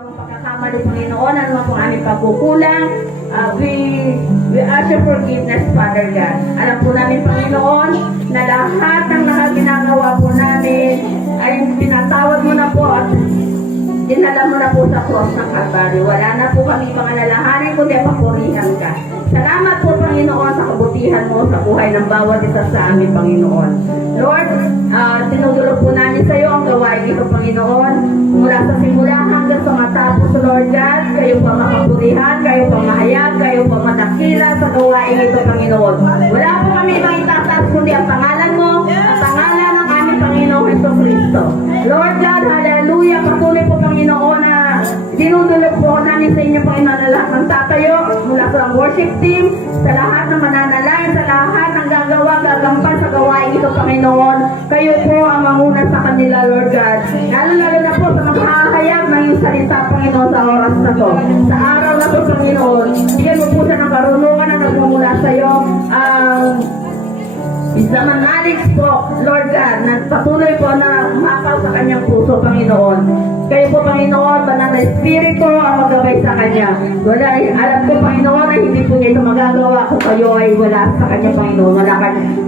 anumang pagkakamali, Panginoon, anumang pong aming pagkukulang, we ask your forgiveness, Father God. Alam po namin, Panginoon, na lahat ng ginagawa po namin ay pinatawad mo na po at dinala mo na po sa cross ng Calvary. Wala na po kami pangalalahanin, kundi papurihan ka. Salamat po, Panginoon, sa kabutihan mo sa buhay ng bawat isa sa amin, Panginoon. Lord, tinutulog po namin sa iyo ang gawain ito, Panginoon. Mula sa simula hanggang sa matapos, Lord God, kayo pa makapurihan, kayo pa mahayag, kayo pa matakila sa gawain ito, Panginoon. Wala po kami ibang itataas, kundi ang pangalan mo, ang pangalan ng aming Panginoon Jesucristo. Lord God, hallelujah, patuloy po, Panginoon, na dinudulog po namin sa inyo, Panginoon, na lahat ng tatayo, mula sa worship team, sa lahat ng mananalain, sa lahat ng gagampan sa gawain ito, Panginoon. Kayo po ang mamuna sa kanila, Lord God. Lalo na po sa maghahayag ng iyong salita, Panginoon, sa oras na to. Sa araw na to, Panginoon, bigyan mo po siya ng karunungan na nagmumula sa iyo. Isang knowledge po, Lord God, na patuloy po na umapaw sa kanyang puso, Panginoon. Kayo po, Panginoon, banal na Espiritu ang magabay sa kanya. Alam ko, Panginoon, na hindi po niya ito magagawa kung kayo ay wala sa kanya, Panginoon.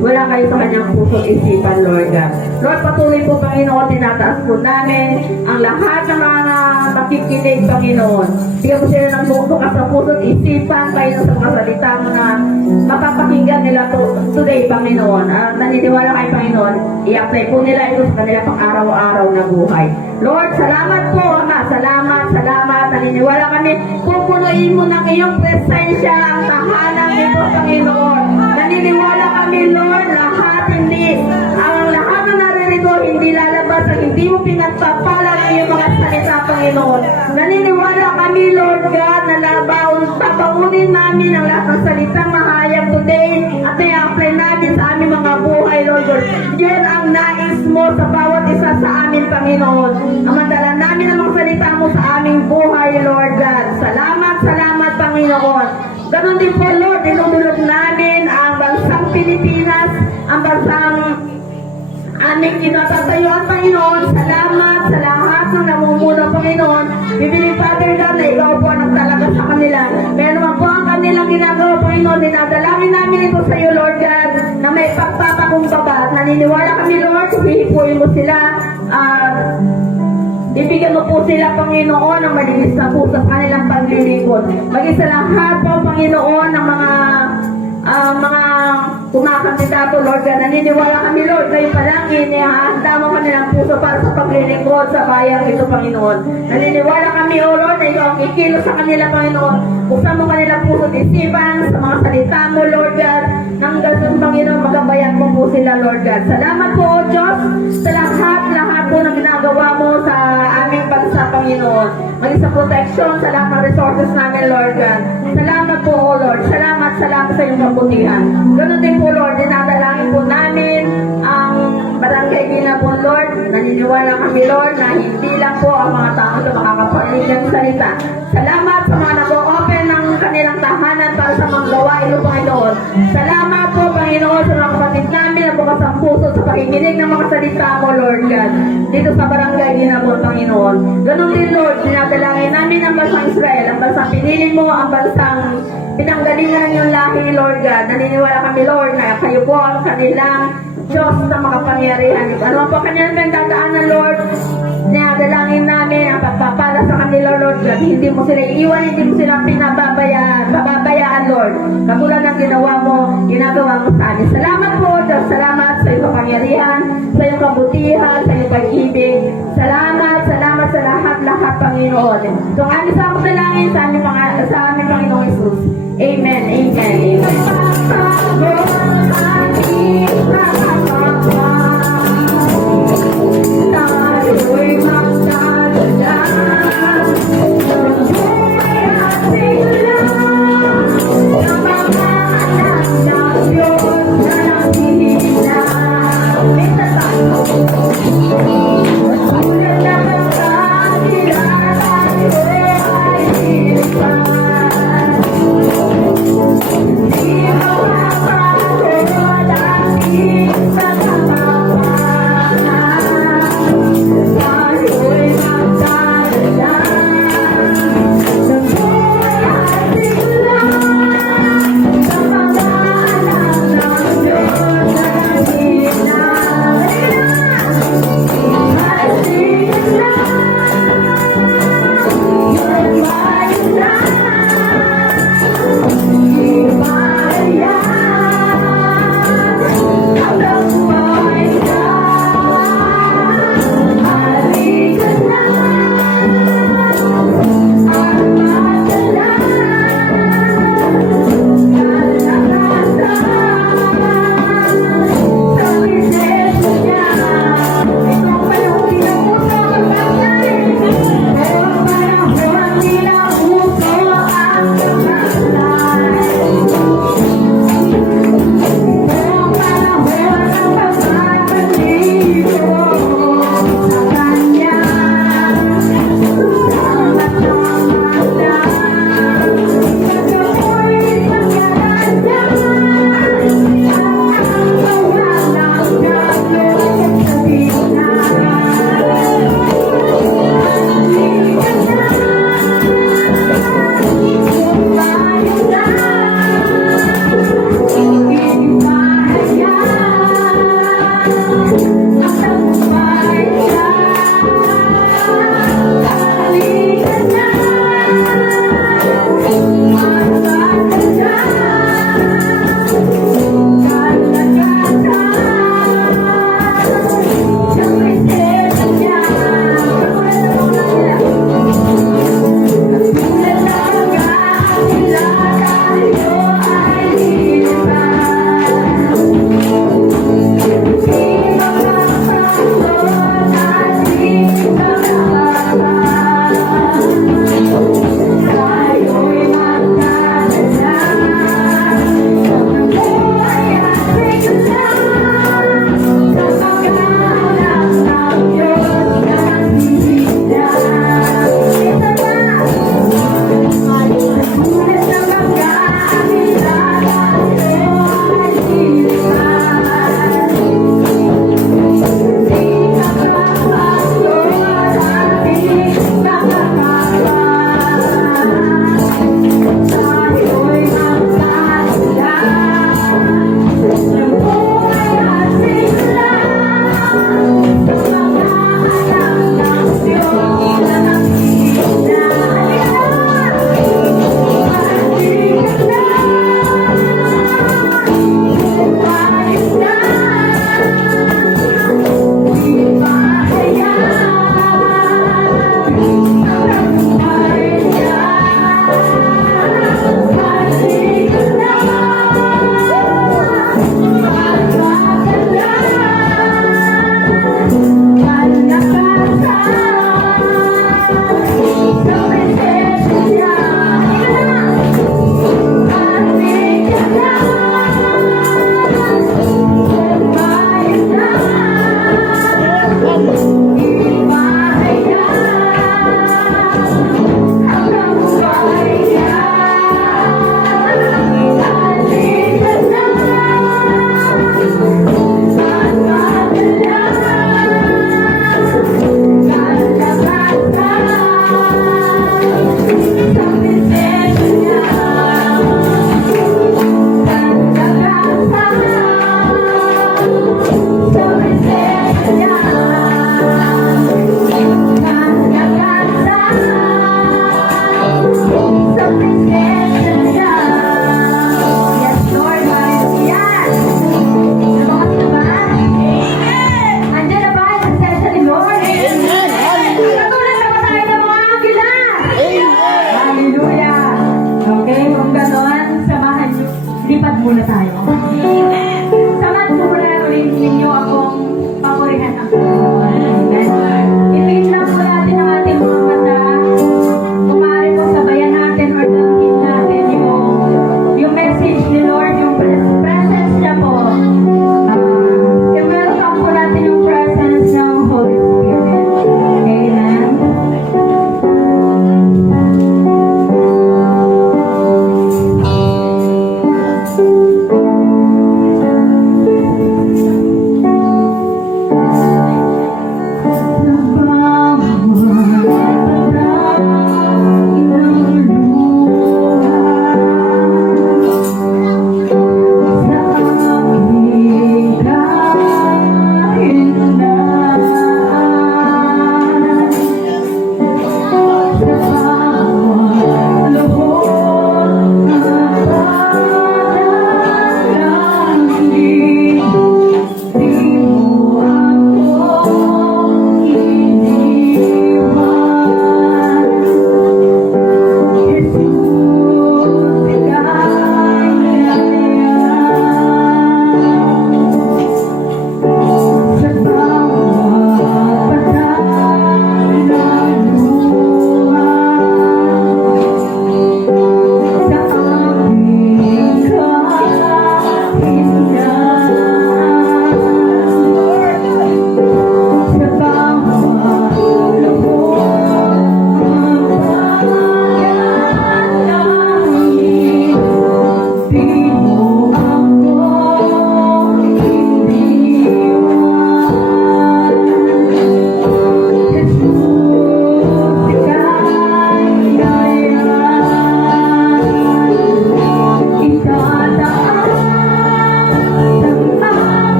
Wala kayo sa kanyang puso at isipan, Lord God. Lord, patuloy po, Panginoon, tinataas po namin ang lahat ng mga makikinig, Panginoon. Bigyan po sila ng bukas sa puso at isipan, Panginoon, sa mga salita mo na mapapakinggan nila today, Panginoon. Naniniwala kayo, Panginoon, i-apply po nila ito sa kanila pang araw-araw na buhay. Lord, salamat po, Ama. Salamat. Naniniwala kami, pupunuin mo ng iyong presensya ang tahanan nito, Panginoon. Naniniwala kami, Lord, lahat na naririto, hindi lalabas at hindi mo pinagpapala ng iyong mga salita, Panginoon. Naniniwala kami, Lord God, na papaunin namin ang lahat ng salitang mahayag today at i-apply namin sa aming mga buhay, Lord God. Yan ang nais mo sa bawat isa sa amin, Panginoon. Ang madala namin ang mga salita mo sa aming buhay, Lord God. Salamat, Panginoon. Ganon din po, Lord, dinudulog namin ang bansang Pilipinas, ang bansang aming kinatatayuan, Panginoon. Salamat sa lahat ng namumuno, Panginoon. Bibili, Father God, na ikaw po ang nagtalaga sa kanila. Meron naman po ang kanilang ginagawa, Panginoon. Dinadalangin namin ito sa iyo, Lord God, na may pagpapakumbaba. Naniniwala kami, Lord, hihipuin mo sila. Ibigyan mo po sila, Panginoon, ng malinis na puso sa kanilang paglilingkod. Maging sa lahat po, Panginoon, ng mga kumakandidato, Lord God. Naniniwala kami, Lord, kayo pa lang inihahanda mo kanilang puso para sa paglilingkod sa bayang ito, Panginoon. Naniniwala kami, O Lord, na ikaw ang kikilos sa kanila, Panginoon. Buksan mo kanilang puso at isipan sa mga salita mo, Lord God. Nang ganun, Panginoon, magabayan mo po sila, Lord God. Salamat po, O Diyos, sa lahat po na ginagawa mo sa aming bansa, Panginoon. Maging sa protection, sa lahat ng resources namin, Lord God. Salamat po, O Lord. Salamat sa iyong kabutihan. Ganun din po, Lord, dinadalangin po namin ang barangay Ginabon, Lord. Naniniwala kami, Lord, na hindi lang po ang mga tao na makakaparinig ng salita. Salamat sa mga nag-o-open ng kanilang tahanan para sa mga gawain mo, Panginoon. Salamat po, Panginoon, sa mga kapatid namin na bukas ang puso sa pakikinig ng mga salita mo, Lord God. Dito sa barangay Ginabon, Panginoon. Ganun din, Lord, dinadalangin namin ang bansang Israel, ang bansang pinili mo, ang bansang pinanggalingan yung lahi, Lord God. Naniniwala kami, Lord, na kayo po ang kanilang Diyos na makapangyarihan. Ano po kanilang dadaanan, Lord? Nadalangin namin ang pagpapala sa kanila, Lord God. Hindi mo sila iiwan, hindi mo sila pababayaan, Lord. Katulad ng ginagawa mo sa amin. Salamat po, Diyos. Salamat sa iyong kapangyarihan, sa iyong kabutihan, sa iyong pag-ibig. Salamat sa lahat, Panginoon. So, aming sa dalangin sa aming Panginoon Jesus. Amen. Lipad muna tayo. Samahan po muna rin ninyo akong papurihan ang Panginoon. Amen. Ipin lang po natin ang ating mga mata. Kung maaari po sabayan natin or dalangin natin yung message ni Lord, yung presence niya po. I-welcome po natin yung presence ng Holy Spirit. Amen.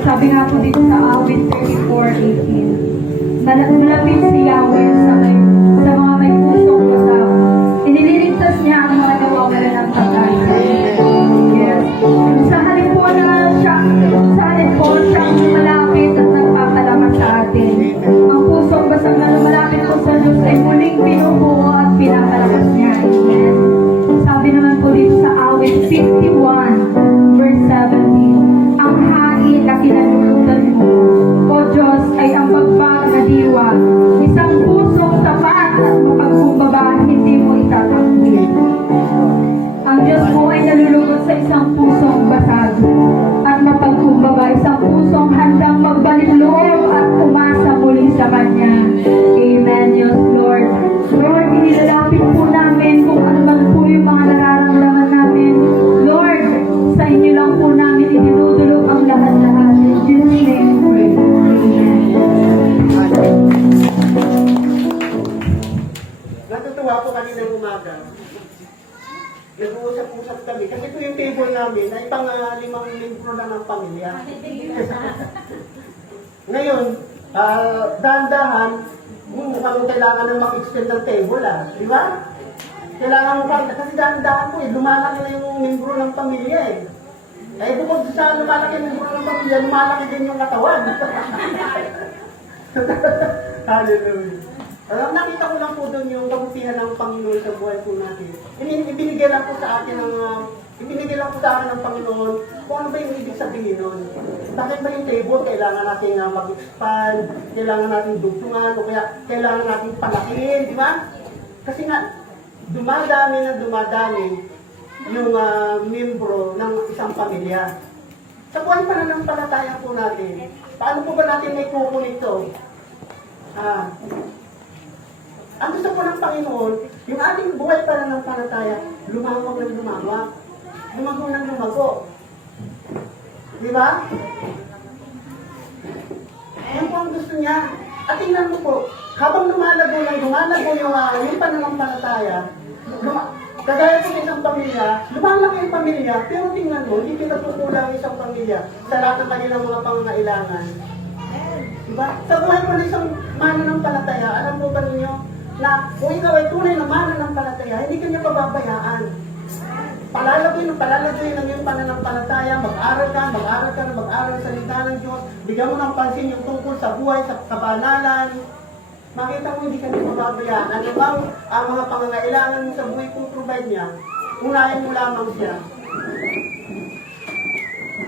sabi nga po dito sa awit 34:18, malapit si Yahweh sa mga may pusong basag. Inililigtas niya ang mga nawawalan ng pag-asa. Yes. Sa halip po siyang malapit at nagpapalaman sa atin. Ang pusong basag na lumalapit po sa Diyos ay muling pinubuo at pinapalakas niya. Amen. Sabi naman po dito sa awit 51 verse 17, ang hain na kinalulutan mo, O Diyos, ay ang pagbag na diwa, isang pusong tapat at mapagkumbaba, hindi mo itatanggi. Ang Diyos mo ay nalulugod sa isang pusong basag at mapagkumbaba, isang pusong handang magbalik loob at umasa muli sa Kanya. Amen, Diyos Lord. Lord, inilalapit po namin kung ano man po yung mga nararamdaman namin. Lord, sa inyo lang po namin idinudulog ang lahat-lahat. In Jesus' name we pray. Amen. Natutuwa po kaninang umaga. Nag-uusap-usap kami. Kasi ito yung table namin ay pang 5 membro na ng pamilya. Ngayon, dahan-dahan, mukhang kailangan na mag-extend ng table, di ba? Kailangan mo kasi dahan-dahan po, lumalaki na yung membro ng pamilya bukod sa lumalaki yung membro ng pamilya, lumalaki din yung katawan. Hallelujah. Nakita ko lang po doon yung kabutihan ng Panginoon sa buhay po natin. Ibinigay lang po sa akin ng Panginoon kung ano ba yung ibig sabihin nun. Bakit ba yung table, kailangan natin mag-expand, kailangan natin dugtungan, o kaya kailangan natin palakihin, di ba? Kasi nga, dumadami yung membro ng isang pamilya. Sa buhay pananampalataya po natin, paano po ba natin may kukunito? Ang gusto po ng Panginoon, yung ating buhay pananampalataya, lumawak ng lumawak. Lumago ng lumago. Di ba? Yan po ang gusto niya. At tingnan mo po, habang lumalago yung pananampalataya, kagaya po ng isang pamilya, lumalaki yung pamilya, pero tingnan mo, hindi pinagkukulang isang pamilya sa lahat ng kanilang mga pangangailangan. Diba? Sa buhay po ng isang mananampalataya, alam po ba ninyo, na kung ikaw ay tunay na mananampalataya, hindi ka niya pababayaan. Palalagoy ng iyong pananampalataya, mag-aral sa salita ng Diyos, bigyan mo ng pansin yung tungkol sa buhay, sa kabanalan. Makita mo hindi ka niya pababayaan. Ano bang ang mga pangangailangan mo sa buhay kung provide niya, unahin mo lamang siya.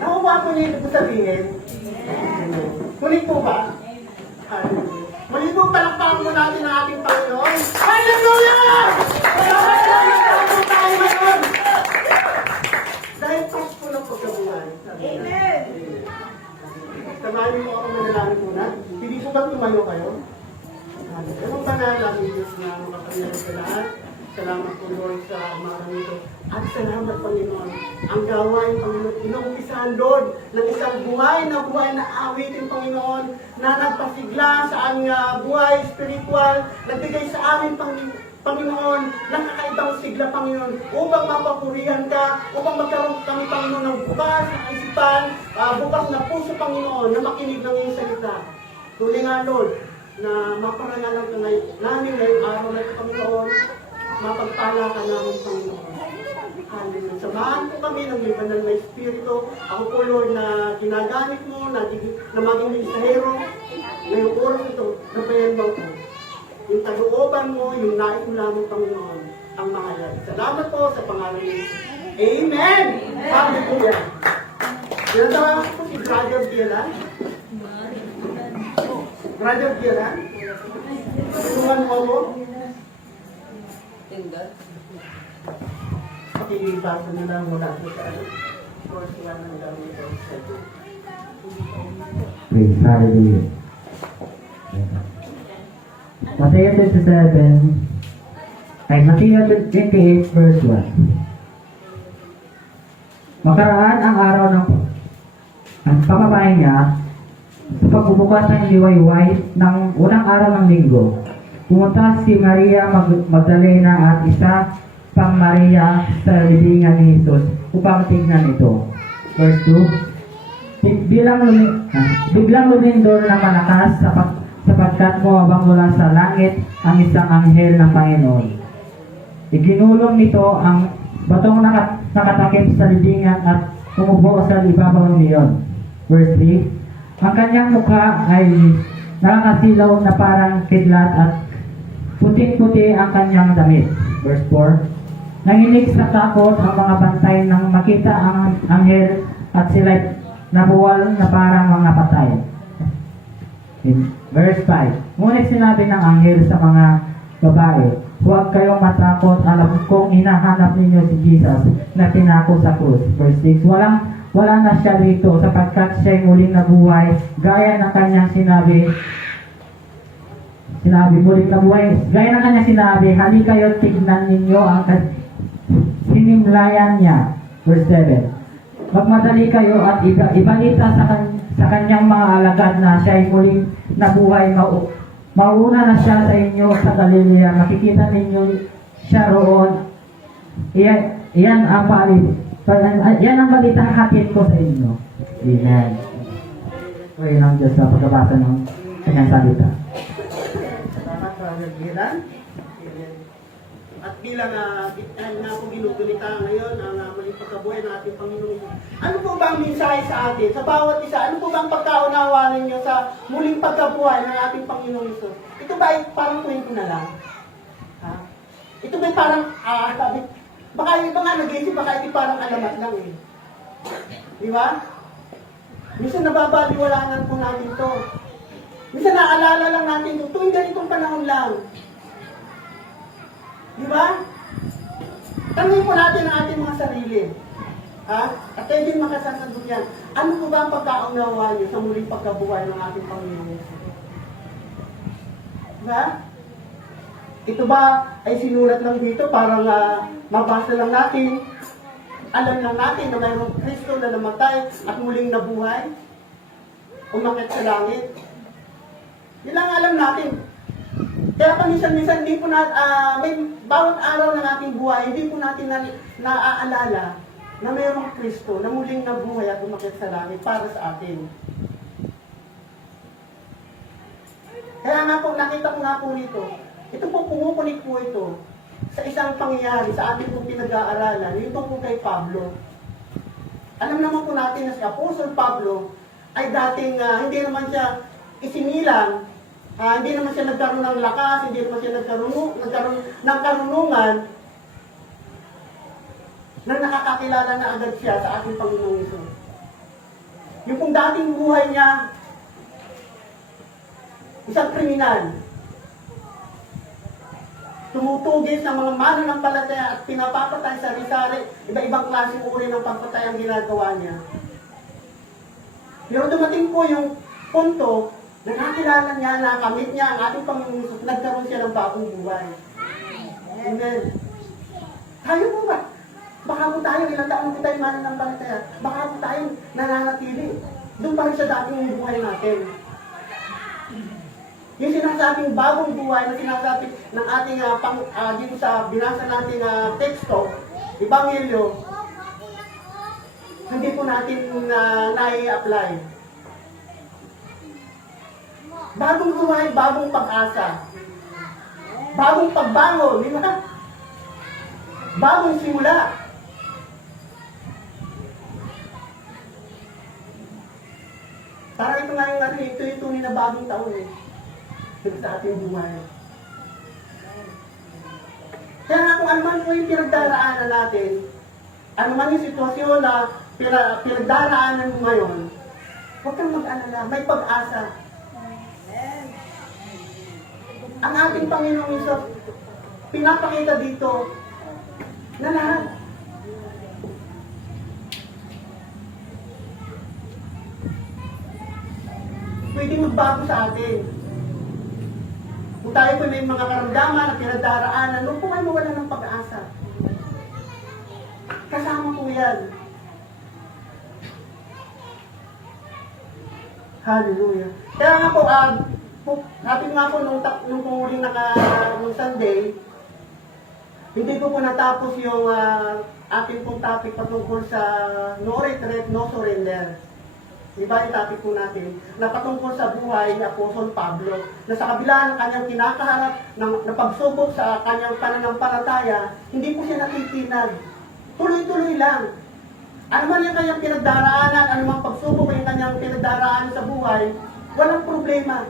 Nakuha ko niya ito sabihin. Muli po ba? Muli po palakpakan mo natin ang ating Panginoon. Hallelujah! Hallelujah! Tayo ngayon! Dahil Pasko ng pagkabuhay. Amen! Samahan niyo ako manalangin muna. Hindi po ba tumayo kayo? Anong banal namin Diyos na makapagyan sa lahat? Salamat po Lord sa umaga nito. At salamat Panginoon. Ang gawain Panginoon, inumpisahan Lord ng isang buhay na awitin Panginoon na nagpasigla sa aming buhay spiritual, nagbigay sa amin Panginoon ng kakaibang sigla Panginoon upang mapapurihan ka, upang magkaroon kami Panginoon ng bukas na isipan, bukas na puso Panginoon na makinig ng iyong salita. Tuloy nga Lord, na maparangalan ka namin ngayong araw na ito Panginoon, mapagpala ka namin Panginoon. Hallelujah. Samahan po kami ng may banal na Espiritu. Ako po Lord na ginagamit mo, na maging mensahero ngayong oras ito, nabayan mo ko. Yung taguoban mo, yung nais mo lamang Panginoon, ang mahalal. Salamat po sa pangalan ni Amen! Hallelujah! Tinatawagan ko po si Brother Bielan. Brother Bielan? Tulungan mo ako. Pakibasa na lang mula po sa verse 1 hanggang verse 7. Praise Hallelujah. Matthew 28 verse 1. Makaraan ang araw ng pamamahay niya sa pagbubukas ng liwayway ng unang araw ng linggo. Pumunta si Maria Magdalena at isa pang Maria sa libingan ni Jesus upang tignan ito. Verse 2. biglang lumindol na malakas sapagkat bumabang mula sa langit ang isang anghel ng Panginoon. Iginulong nito ang batong nakatakip sa libingan at umubo sa ibabaw niyon. Verse 3, ang kanyang mukha ay nakakasilaw na parang kidlat at puting-puti ang kanyang damit. Verse 4, nanginig sa takot ang mga bantay nang makita ang anghel at sila'y nabuwal na parang mga patay. Verse 5, ngunit sinabi ng anghel sa mga babae, huwag kayong matakot, alam kong hinahanap ninyo si Jesus na tinako sa krus. Verse 6, wala na siya dito sapagkat siya'y muling nabuhay gaya ng kanyang sinabi, muling nabuhay, gaya ng kanyang sinabi, hali kayo tignan ninyo ang sinimlayan niya. Verse 7, magmadali kayo at ibalita sa kanyang mga alagad na siya'y muling nabuhay. Mauna na siya sa inyo sa Galilea. Makikita ninyo siya roon. Yan ang balita hatid ko sa inyo. Amen. Pray ng Diyos sa pagbabasa ng kanyang salita. Salamat sa nagbilan. At bilang na po ginugunita ngayon ang muling pagkabuhay ng ating Panginoon. Ano po ba ang mensahe sa atin? Sa bawat isa, ano po ba ang pagkaunawa ninyo sa muling pagkabuhay ng ating Panginoon Isus? Ito ba ay parang kwento na lang? Ha? Ito ba ay parang, sabi, baka yung iba nga nag-iisip, baka ito parang alamat lang eh. Di ba? Minsan nababaliwalanan po natin to. Minsan naalala lang natin ito, tuwing ganitong panahon lang. Di ba? Tanungin po natin ang ating mga sarili. Ha? At kayo din makasasagot yan. Ano po ba ang pagkaunawa niyo sa muling pagkabuhay ng ating Panginoon? Diba? Ito ba ay sinulat lang dito para mabasa lang natin, alam lang natin na mayroong Kristo na namatay at muling nabuhay? Umakit sa langit? Yan lang alam natin. Kaya paminsan-minsan, hindi po may bawat araw ng ating buhay, hindi po natin naaalala na mayroong Kristo na muling nabuhay at umakit sa langit para sa atin. Kaya nga po, nakita ko nga po nito, ito po pumupunik po ito sa isang pangyayari sa ating pong pinag-aaralan, yung tungkol kay Pablo. Alam naman po natin na si Apostol Pablo ay dating hindi naman siya isinilang, hindi naman siya nagkaroon ng lakas, hindi naman siya nagkaroon ng karunungan na nakakakilala na agad siya sa ating Panginoong Isus. Yung kung dating buhay niya, isang kriminal, tumutugis ng mga mananampalataya at pinapapatay sa sari-sari, iba-ibang klaseng uri ng pagpatay ang ginagawa niya. Pero dumating po yung punto, nakakilala niya, nakamit niya ang ating Panginoon Isus, nagkaroon siya ng bagong buhay. Amen. Tayo po ba? Baka po tayo, ilang taon po tayo mananampalataya, baka po tayo nananatili. Doon pa rin sa dating buhay natin. Yung sinasabing bagong buhay na sinasabi ng ating dito sa binasa natin teksto, Ebanghelyo, hindi po natin nai-apply. Bagong buhay, bagong pag-asa. Bagong pagbangon, di ba? Bagong simula. Parang ito nga yung ito na bagong taon eh. Sa ating buhay. Kaya nga kung ano man po yung pinagdaraanan natin, ano man yung sitwasyon na pinagdaraanan mo ngayon, huwag kang mag-alala, may pag-asa. Ang ating Panginoong Isus, pinapakita dito na lahat. Pwede magbago sa atin. Kung tayo po may mga karamdaman na pinagdaraanan, huwag po kayo mawala ng pag-asa. Kasama po yan. Hallelujah. Kaya nga po, natin nga po nung huling nung Sunday, hindi ko po natapos yung aking pong topic patungkol sa no retreat, no surrender. Iba yung topic po natin na patungkol sa buhay ni Apostol Pablo na sa kabila ng kanyang kinakaharap ng pagsubok sa kanyang pananampalataya, hindi po siya natitinag. Tuloy-tuloy lang. Ano man yung kanyang pinagdaraanan, ano mang pagsubok yung kanyang pinagdaraanan sa buhay, walang problema.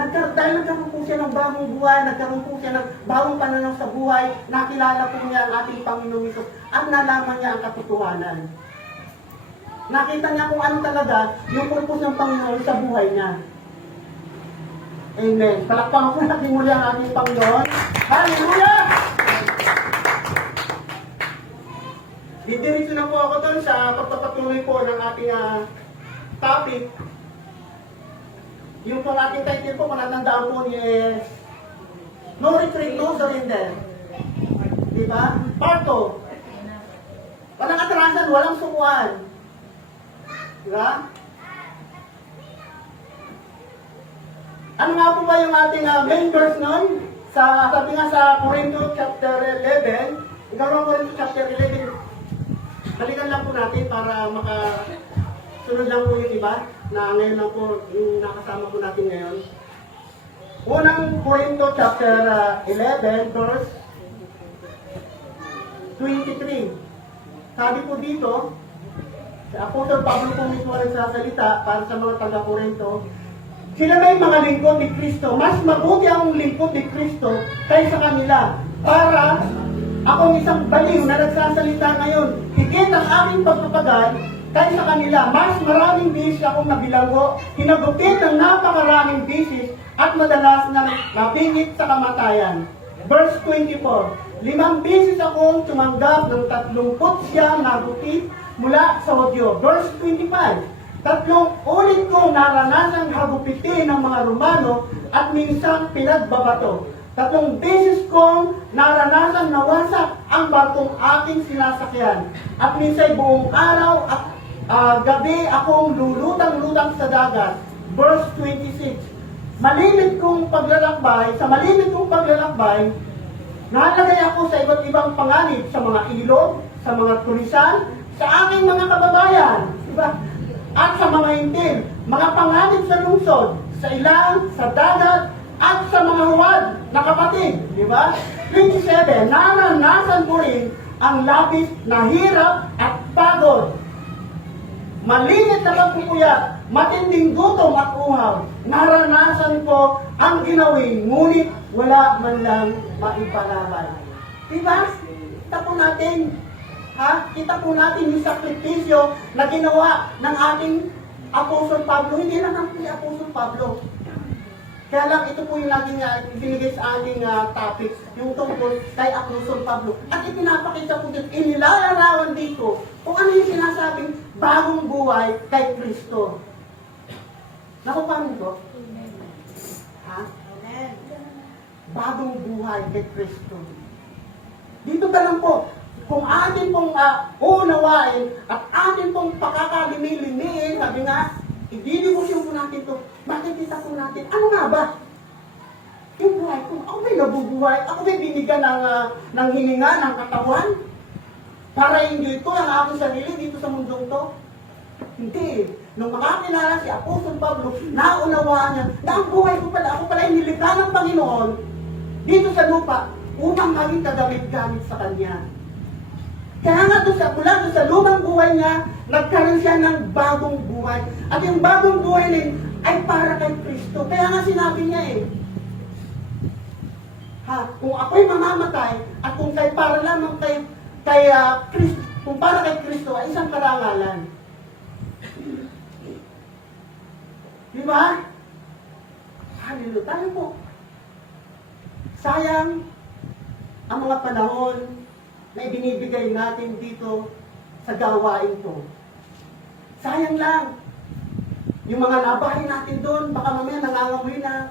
Dahil nagkaroon po siya ng bagong buhay, nagkaroon po siya ng bagong pananaw sa buhay, nakilala po niya ang ating Panginoong Hesus at nalaman niya ang katotohanan. Nakita niya kung ano talaga yung purpose ng Panginoon sa buhay niya. Amen. Palakpakan po natin muli ang ating Panginoon. Hallelujah! Didiretso na po ako doon sa pagpapatuloy po ng ating topic. Yung pong ating title po, kung natandaan po niyo is No Retreat, No Surrender. Diba? Part 2. Walang atrasan, walang sukuan. Diba? Ano nga po ba yung ating main verse nun? Sabi nga sa Corinto chapter 11, ikaw ang Corinto chapter 11, balikan lang po natin para sunod lang po yung iba na ngayon lang po yung nakasama po natin ngayon. Unang Corinto chapter 11 verse 23. Sabi po dito, si Apostol Pablo po mismo nagsasalita para sa mga taga-Corinto, sila may mga lingkod ni Kristo. Mas mabuti ang lingkod ni Kristo kaysa kanila. Para akong isang baliw na nagsasalita ngayon, higit ang aking pagpapagal kaysa kanila. Mas maraming bisis akong nabilanggo, hinagutin ng napakaraming bisis at madalas na nabingit sa kamatayan. Verse 24, 5 bisis akong tumanggap ng 39 na gutit mula sa Hudyo. Verse 25, 3 ulit kong naranasan hagupitin ng mga Romano at minsang pinagbabato. 3 beses kong naranasan nawasak ang barkong aking sinasakyan. At minsay buong araw at gabi akong lulutang-lutang sa dagat. Verse 26, sa malimit kong paglalakbay, nalagay ako sa iba't ibang panganib sa mga ilog, sa mga tulisan, sa aking mga kababayan. Diba? At sa mga hintil, mga panganib sa lungsod, sa ilang, sa dagat, at sa mga huwad na kapatid. Diba? 27, naranasan ko rin ang labis na hirap at pagod. Malinit na pagpupuyat, matinding gutom at uhaw. Naranasan ko ang ginawin, ngunit wala man lang maipalaban. Diba? Kita po natin, kita po natin yung sakripisyo na ginawa ng ating Apostol Pablo. Hindi lang ang Apostol Pablo. Kaya lang, ito po yung laging binigay sa ating topic, yung tungkol kay Apostol Pablo. At ipinapakita po dito, inilalarawan dito, kung ano yung sinasabing bagong buhay kay Kristo. Nakupanin ko? Bagong buhay kay Kristo. Dito ka lang po, kung atin pong unawain at atin pong pakakalimiliin, sabi nga, i-didibusyon po natin ito, makikita po natin, ano nga ba? Yung buhay ko, ako may nabubuhay, ako may binigyan ng hininga, ng katawan, para enjoy ko ang aking sarili dito sa mundong to. Hindi. Nung makakilala si Apostol Pablo, naunawaan niya na ang buhay ko pala, ako pala inilikha ng Panginoon dito sa lupa upang maging kagamit-gamit sa Kanya. Kaya nga mula doon sa lumang buhay niya, nagkaroon siya ng bagong buhay. At yung bagong buhay rin ay para kay Kristo. Kaya nga sinabi niya kung ako'y mamamatay at kung para lamang kay Kristo, kung para kay Kristo ay isang karangalan. Di ba? Hallelujah. Tayo po. Sayang ang mga panahon na ibinibigay natin dito sa gawain to. Sayang lang. Yung mga labahin natin doon, baka mamaya nangangamoy na.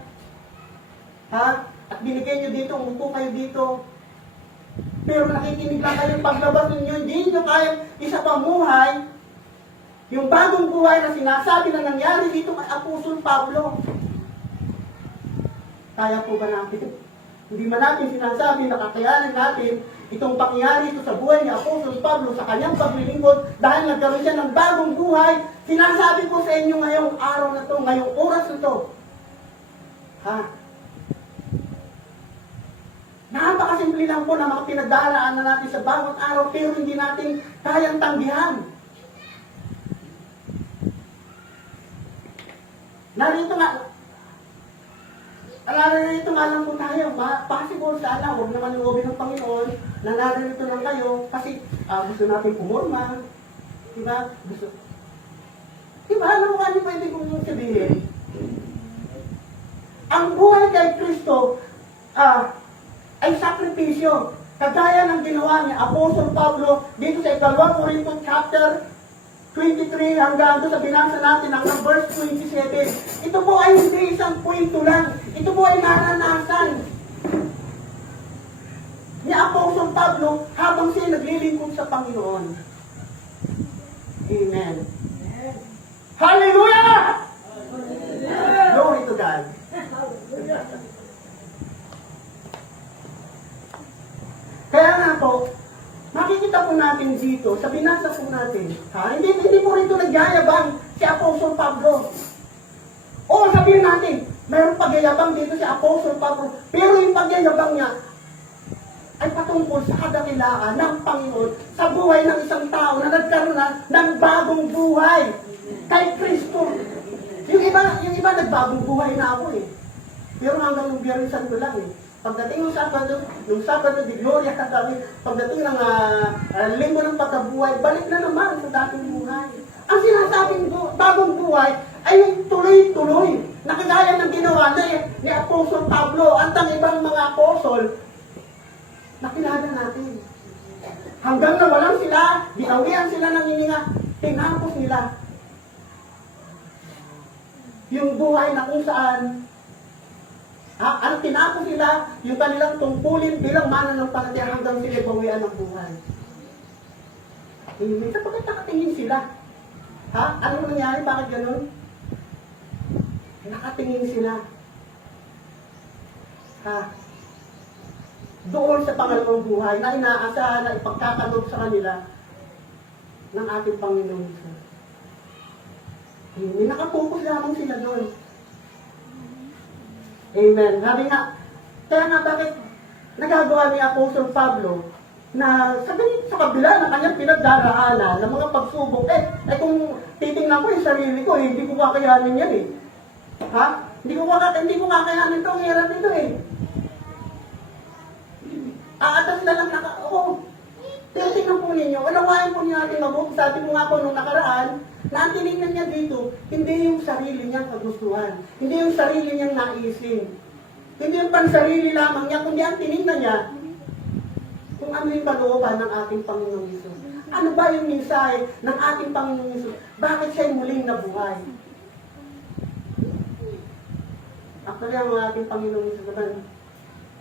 At binigay nyo dito, umupo kayo dito. Pero nakikinig lang kayo, paglabas ninyo, hindi nyo kaya isa pamuhay. Yung bagong buhay na sinasabi na nangyari dito kay Apostol Pablo. Kaya po ba natin? Hindi man natin sinasabi na kakayanin natin itong pangyayari ito sa buhay ni Apostol Pablo sa kanyang paglilingkod dahil nagkaroon siya ng bagong buhay, sinasabi ko sa inyo ngayong araw na to, ngayong oras na to. Ha? Napakasimple lang po na mga pinagdaraanan natin sa bawat araw pero hindi natin kayang tanggihan. Narito nga lang po tayo, possible sana, huwag naman yung obi ng Panginoon, na narito lang kayo, kasi gusto natin pumorma, diba? Diba, alam mo ano pwede kong sabihin? Ang buhay kay Kristo, ay sakripisyo, kagaya ng ginawa ni Apostol Pablo dito sa 2 Corinto chapter 23 hanggang doon sa binasa natin hanggang verse 27. Ito po ay hindi isang kwento lang. Ito po ay naranasan ni Apostol Pablo habang siya naglilingkod sa Panginoon. Amen. Hallelujah! Glory to God. Kaya nga po, makikita po natin dito, sa binasa po natin, hindi po rito nagyayabang si Apostol Pablo. O sabihin natin, mayroong pagyayabang dito si Apostol Pablo, pero yung pagyayabang niya ay patungkol sa kadakilaan ng Panginoon sa buhay ng isang tao na nagkaroon na ng bagong buhay kay Kristo. Yung iba nagbagong buhay na ako eh. Pero hanggang nung Biyernes Santo lang eh. Pagdating ng Sabado di Gloria kagabi, pagdating ng linggo ng pagkabuhay, balik na naman sa dating buhay. Ang sinasabing bagong buhay ay yung tuloy-tuloy, na kagaya ng ginawa ni Apostol Pablo at ang ibang mga apostol, nakilala natin. Hanggang nawalan sila, dinawian sila ng hininga, tinapos nila yung buhay na kung saan ang tinapos nila, yung kanilang tungkulin bilang mananampalataya hanggang sila bawian ng buhay. Amen. Sapagkat nakatingin sila. Ano nangyari? Bakit ganun? Nakatingin sila. Doon sa pangalawang buhay na inaasahan na ipagkakaloob sa kanila ng ating Panginoon. Amen. Nakapokus lamang sila doon. Amen. Sabi nga, kaya nga bakit nagagawa ni Apostol Pablo na sa kabila ng kanyang pinagdaraanan ng mga pagsubok, kung titingnan ko yung sarili ko, hindi ko kakayanin yan eh. Hindi ko kakayanin ito, ang hirap nito eh. Aatas na lang titingnan po ninyo, alawain po niya natin mabuti. Sabi ko nga po nung nakaraan, na ang tinignan niya dito, hindi yung sarili niyang kagustuhan, hindi yung sarili niyang naisin, hindi yung pansarili lamang niya, kundi ang tinignan niya, kung ano yung kalooban ng ating Panginoong Hesus. Ano ba yung mensahe ng ating Panginoong Hesus? Bakit siya'y muling nabuhay? Actually, ang ating Panginoong Hesus naman,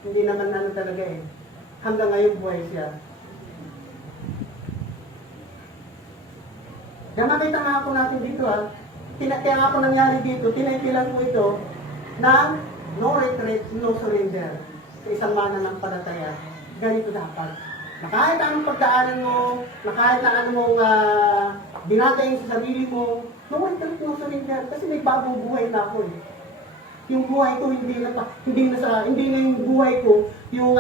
hindi naman talaga eh. Hanggang ngayon buhay siya. Kaya makita nga po natin dito kaya nga po nangyari dito, tinitilan po ito ng no retreat, no surrender sa isang mananampalataya. Ganito dapat. Na kahit anong pagdaanan mo, na kahit na anong dinadaing sa sarili mo, no retreat, no surrender. Kasi may bagong buhay na ako eh. Yung buhay ko hindi na yung buhay ko yung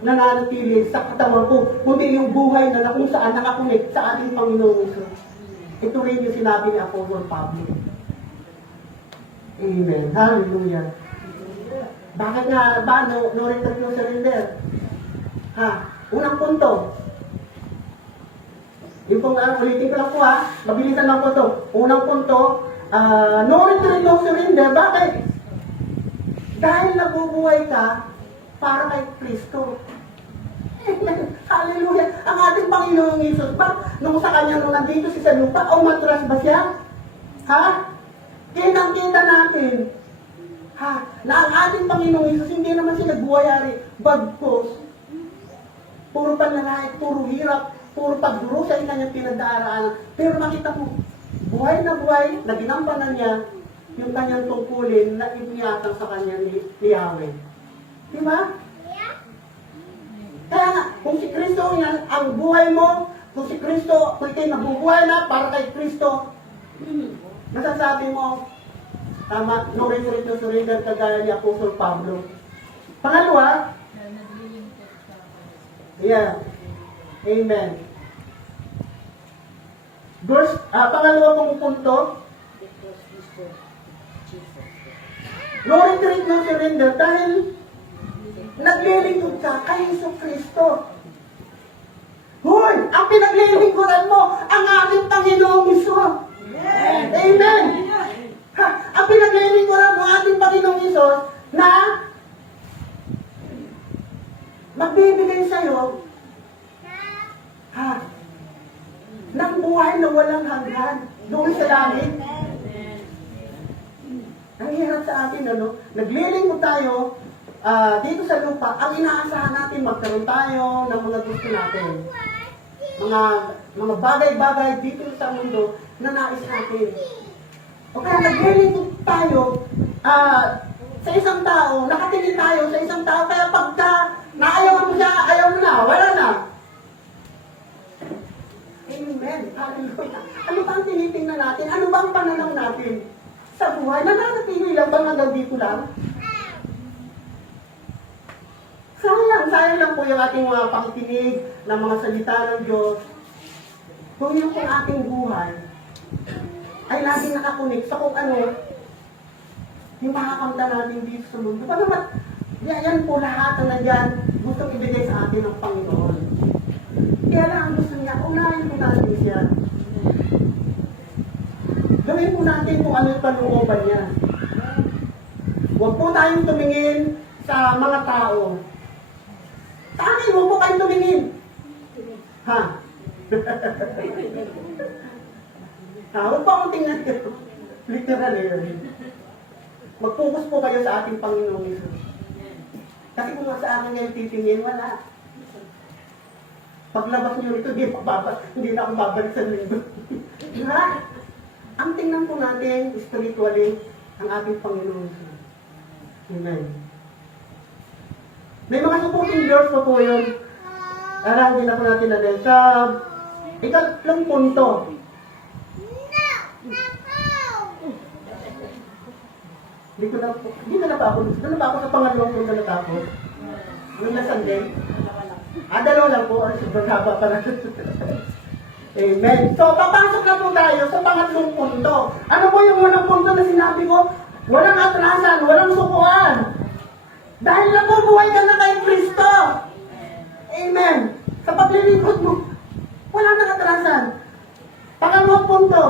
nananatili sa katawan ko, kundi yung buhay na kung saan nakakunik sa ating Panginoon Hesus. Ito rin yung sinabi ni Apostol Pablo. Amen. Hallelujah. Bakit nga ba no retreat, no surrender? Unang punto. Yung pong ulitin ko lang po mabilisan lang po ito. Unang punto, no retreat, no surrender. Bakit? Dahil nabubuhay ka para kay Kristo. Hallelujah. Ang ating Panginoong Hesus nung sa kanya nung nandito sa lupa, umatras ba siya? Kitang-kita natin. Na ang ating Panginoong Hesus, hindi naman siya nagbuhayari, bagkos. Puro panlalait, puro hirap, puro pagduro sa kanyang pinagdaraanan. Pero makita mo, buhay na buhay, na ginampanan niya yung kanyang tungkulin na iniyatang sa kanya ni Yahweh. Diba? Kaya nga, kung si Kristo yan ang buhay mo, kung si Kristo, kung ikay nabubuhay na para kay Kristo, masasabi mo, tama, no retreat, no surrender, kagaya ni Apostol Pablo. Pangalawa, yeah, amen. Verse, pangalawa kong punto, no retreat, no surrender, dahil naglilingkod ka kay Hesus Kristo. Hoy, ang pinaglilingkuran mo, ang ating Panginoong Hesus. Amen. Ha, ang pinaglilingkuran mo, ang ating Panginoong Hesus, na magbibigay sa'yo, ng buhay na walang hanggan doon sa langit. Ang hirap sa atin, ano? Naglilingkod tayo dito sa lupa. Ang inaasahan natin, magkaroon tayo ng mga gusto natin. Mga bagay-bagay dito sa mundo na nais natin. O kaya naglilingkod tayo sa isang tao, nakatingin tayo sa isang tao, kaya pagka naayaw mo siya, ayaw mo na, wala na. Amen. Hallelujah. Ano ba ang tinitingnan natin? Ano ba ang pananaw natin sa buhay? Nananatili lang ba hanggang dito lang? Sayang lang po yung ating mga pakikinig ng mga salita ng Diyos. Kung yung pong ating buhay ay laging nakakunik sa kung ano yung makakamta natin dito sa mundo. Pagamat, yan po lahat na nandyan gustong ibigay sa atin ng Panginoon. Kaya lang ang gusto niya, unahin po natin siya. Gawin po natin kung ano yung panungoban niya. Huwag po tayong tumingin sa mga tao. Sa akin, huwag po kayong tumingin. Ha? Huwag po akong tingnan kayo. Literal yun. Mag-focus po kayo sa ating Panginoong Hesus. Kasi kung sa akin ngayon titingin, wala. Paglabas niyo rito, hindi na ako babalik sa linggo. Diba? Ang tingnan po natin, spiritually, ang ating Panginoon. Amen. May mga supporting verse pa po yun. Hindi na po natin natin. Sa ikatlong punto. Hindi na pa ako sa pangalawang punto natapos. Nung na Sunday. Dalawa lang po. Sobrang haba pala. Amen. So, papasok na po tayo sa pangatlong punto. Ano po yung unang punto na sinabi ko? Walang atrasan, walang sukuan. Dahil nabubuhay ka na kay Kristo. Amen. Sa paglilingkod mo, wala nang atrasan. Pangalawang punto.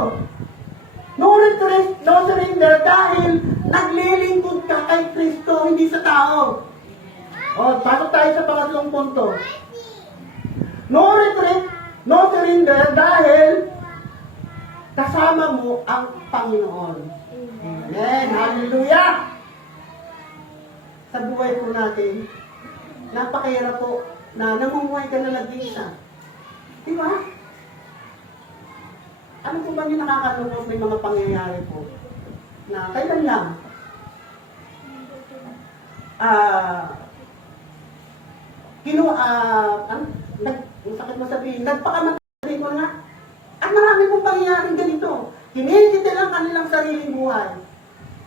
No retreat, no surrender dahil naglilingkod ka kay Kristo, hindi sa tao. Pasok tayo sa pangatlong punto. No retreat, no surrender dahil kasama mo ang Panginoon. Amen. Hallelujah. Sa buhay po natin, napakahirap po na namumuhay ka na nag-iisa. Di ba? Ano po ba yung nakakalungkot may mga pangyayari po? Na kailan lang? Sakit mo sabihin, nagpakamatay ko nga. At marami pong pangyayaring ganito. Kinikita lang kanilang sariling buhay.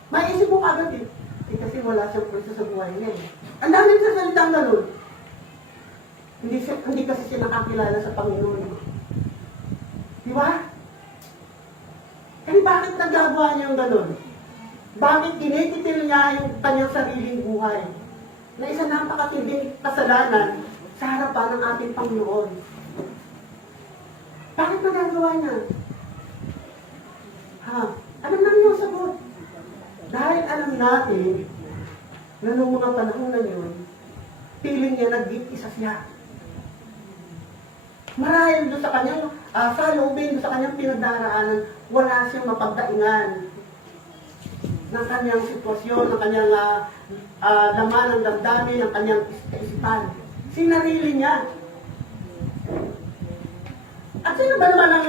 May isip mo kagad eh. Kasi wala siyang pwesa sa buhay niya eh. Ang dami sa salitang ganun. Hindi kasi siya nakakilala sa Panginoon. Di ba? Kasi bakit nagagawa niya yung ganun? Bakit kinikitil niya yung kanyang sariling buhay? Na isa napakatinding kasalanan sa harapan ng ating Panginoon. Bakit nagagawa niya? Alam namin yung sagot. Dahil alam natin na noong mga panahon na yun, feeling niya nag-isa siya. Marahil doon sa kanyang salubin, doon sa kanyang pinagdaraanan, wala siyang mapagdaingan ng kanyang sitwasyon, ng kanyang laman ng damdamin, ng kanyang kaisipan. Sinarili niya. At sino ba naman ang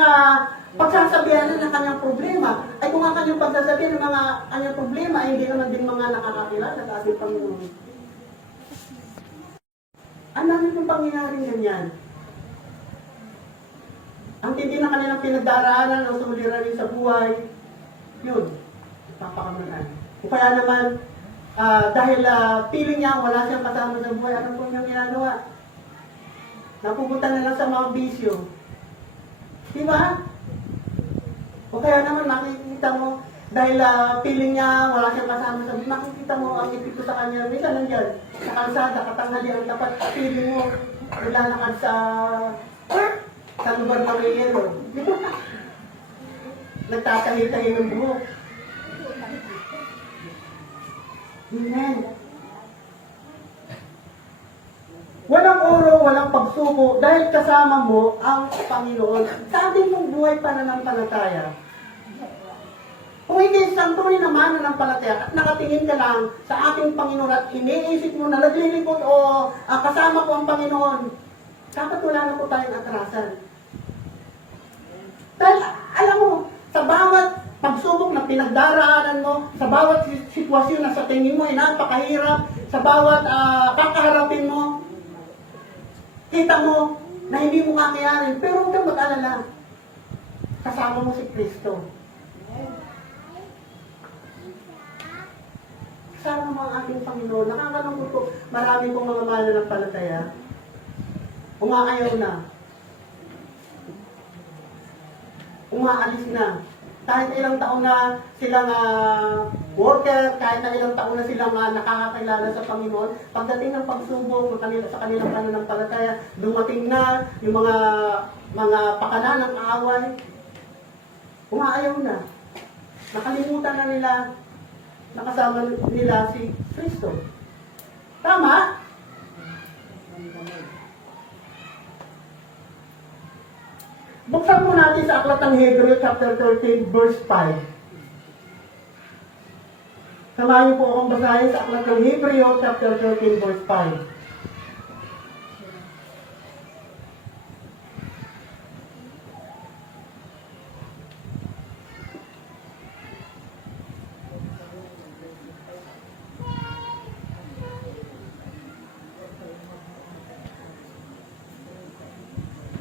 pagsasabihan ng kanyang problema? Ay kung ang kanyang pagsasabihan ng mga kanyang problema, ay hindi naman din mga nakakakilala sa ating Panginoon. Ang dami pong pangyayaring ganyan. Ang tindi na kanilang pinagdaraanan ang suliranin sa buhay, yun, papakamanan. O kaya naman, dahil feeling niya wala siyang kasama sa buhay, ano po niyang ginagawa? Napupunta na lang sa mga bisyo. Di ba? O kaya naman makikita mo, dahil feeling niya wala siyang kasama sa buhay, makikita mo ang ipito sa kanya, minsan nandyan, sa kalsada, katanghali ang tapat, feeling mo, nilalakad sa lugar ng may yelo. Di ba? Nagtatahi-tahi ng buhok. Amen. Walang oro, walang pagsuko, dahil kasama mo ang Panginoon. Sa ating mong buhay pananampalataya, kung hindi isang tunay na mananampalataya at nakatingin ka lang sa ating Panginoon at iniisip mo na naglilingkod o kasama ko ang Panginoon, dapat wala na po tayong atrasan. Dahil alam mo, sa bawat pagsubok na pinagdaraanan mo, sa bawat sitwasyon na sa tingin mo ay napakahirap, sa bawat kakaharapin mo, kita mo na hindi mo kakayanin, pero huwag kang mag-alala. Kasama mo si Kristo. Kasama mo ang ating Panginoon. Nakakalungkot po, marami pong mga mananampalataya. Umaayaw na. Umaalis na. Kahit ilang taon na silang worker, kahit na ilang taon na silang nakakakilala sa Panginoon, pagdating ng pagsubok sa kanilang pananampalataya, dumating na yung mga pakana ng kaaway, umaayaw na. Nakalimutan na nila, nakasama nila si Kristo. Tama? Buksan po natin sa Aklat ng Hebreo chapter 13 verse 5. Samahin po akong basahin sa Aklat ng Hebreo chapter 13 verse 5.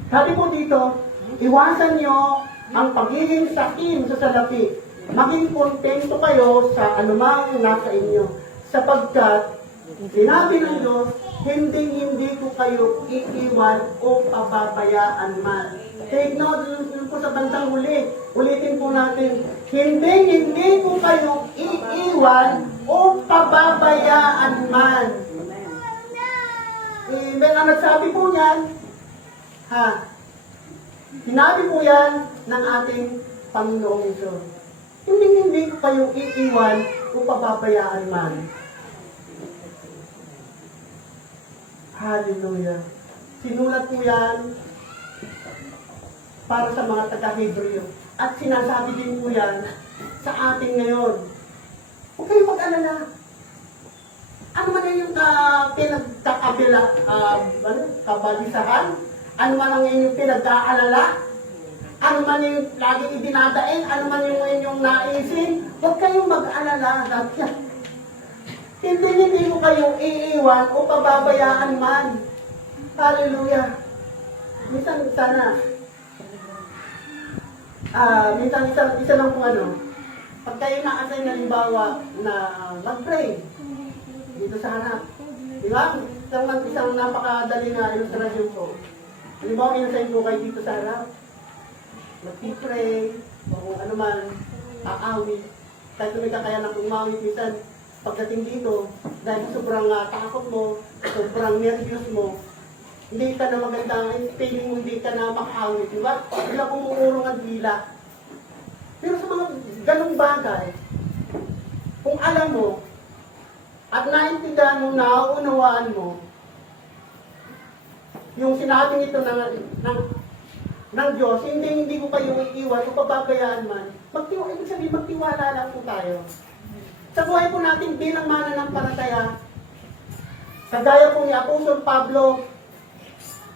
Sabi po dito, iwasan nyo ang pagiging sakim sa salapi. Maging kontento kayo sa anumang nasa inyo. Sapagkat, sinabi ng Diyos, hindi ko kayo iiwan o pababayaan man. Take note dun po sa bandang huli. Ulitin po natin, hindi ko kayo iiwan o pababayaan man. Amen. Ang nagsabi po niyan, sinabi po yan ng ating Panginoong Diyos. Hindi ko kayo iiwan o pababayaan man. Hallelujah. Sinulat po yan para sa mga taga-Hebreo. At sinasabi din po yan sa ating ngayon. Huwag kayong mag-alala. Ano man yung kabalisahan? Ano man ang inyong pinag-aalala? Ano man yung laging idinadain? Ano man yung inyong naisin? Huwag kayong mag-alala. Hindi ko kayong iiwan o pababayaan man. Hallelujah. Minsan isa lang po pag kayo na-assign na halimbawa na mag-pray dito sa harap. Di ba? Isang napakadali na ilustrasyon po. Halimbawa, inasign po kayo dito sa harap. Mag-pray, o kung ano man, aawit. Kahit kung may kakayanan kung umawit, minsan, pagdating dito, dahil sobrang takot mo, sobrang nervyos mo, hindi ka na magandang feeling mo, hindi ka na makaawit, di ba? Bigla pumurong ang dila. Pero sa mga ganong bagay, kung alam mo, at naintindihan mo, nauunawaan mo, yung sinabing ito ng Diyos, hindi ko kayo iiwan o pababayaan man, magtiwala lang po tayo. Sa buhay po natin bilang mananampalataya, sa gaya po ni Apostol Pablo,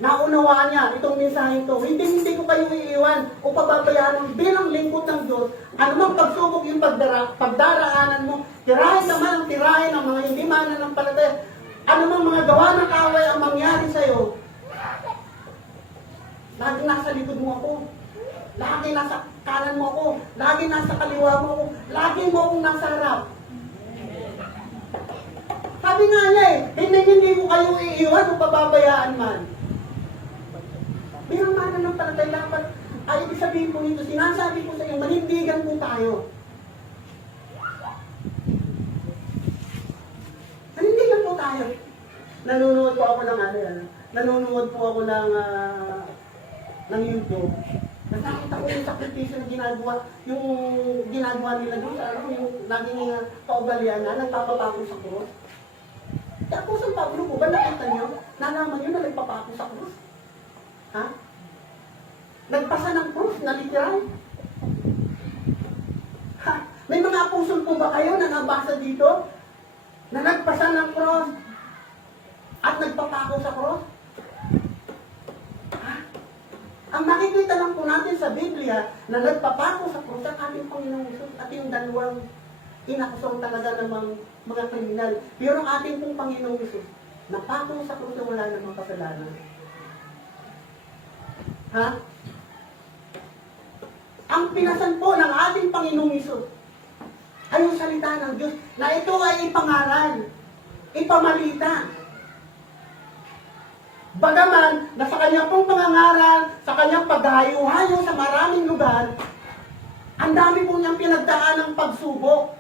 naunawaan niya itong mensahe ito, hindi ko kayo iiwan o pababayaan bilang lingkod ng Diyos. Anumang pagsubok yung pagdaraanan mo, tirahin naman ang tirahin ng mga hindi mananampalataya. Anumang mga gawa ng kaaway ang mangyari sa'yo, laging nasa likod mo ako. Lagi nasa kanan mo ako. Lagi nasa kaliwa mo ako. Lagi mo akong nasa harap. Sabi nga niya hindi ko kayo iiwan o pababayaan man. Mayroong mana ng palatay dapat. Ay, ibig sabihin po nito, sinasabi ko sa inyo, manindigan po tayo. Manindigan po tayo. Nanonood po ako ng nanonood po ako ng YouTube. Nakakita ko yung sakripisyo na ginagawa nila doon sa yung naging kaugalian na nagpapapako sa krus. Kaya po sa Pablo po, ba nakita nyo? Nalaman nyo na nagpapako sa krus? Ha? Nagpasa ng krus na literal? Ha? May mga apostol po ba kayo na nabasa dito? Na nagpasa ng krus at nagpapako sa krus? Ang makikita lang po natin sa Biblia na nagpapako sa krus ang ating Panginoong Hesus at yung dalawang inakusong talaga namang mga kriminal. Pero ang ating pong Panginoong Hesus, napako sa krus na wala namang kasalanan. Ha? Ang pinasan po ng ating Panginoong Hesus ay yung salita ng Diyos na ito ay ipangaral, ipamalita. Bagaman, na sa kanyang pong pangangaral, sa kanyang paghahayo-hayo sa maraming lugar, ang dami po niyang pinagdaan ng pagsubok.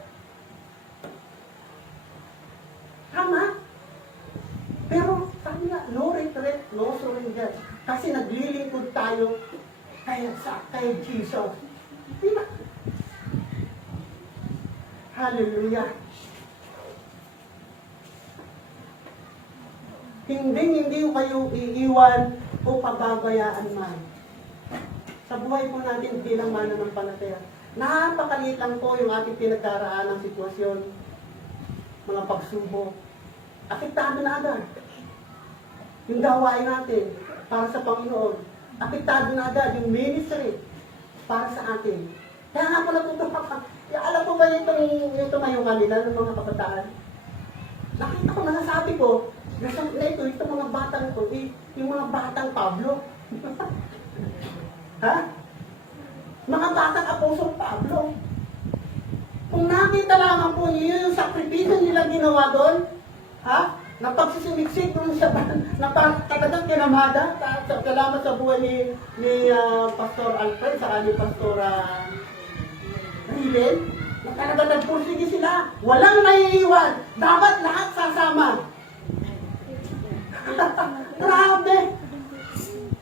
Tama? Pero, sabi nga, no retreat, no surrender. Kasi naglilingkod tayo kay Jesus. Diba? Hallelujah. Hindi ko kayo iiwan o pababayaan man. Sa buhay po natin bilang mananampalataya, napakaliit lang po yung ating pinagdaraan ng sitwasyon, mga pagsubok. Apektado na agad. Yung gawain natin para sa Panginoon. Apektado na agad yung ministry para sa atin. Kaya nga pala po alam po ba yung tumayo kanila ng mga kabataan? Nakita ko, nasasabi ko, ito mga batang ko, yung mga batang Pablo. Ha? Mga batang Apostol Pablo. Kung nakita lamang po niyo yung sakripisyo nila ginawa doon, ha? Na pagsisimiksik doon sa talagang kinamada, salamat sa buhay ni Pastor Alfred, saka ni Pastor Rilen, na talagang nagpursige sila. Walang naiiwan. Dapat lahat sasama. Grabe!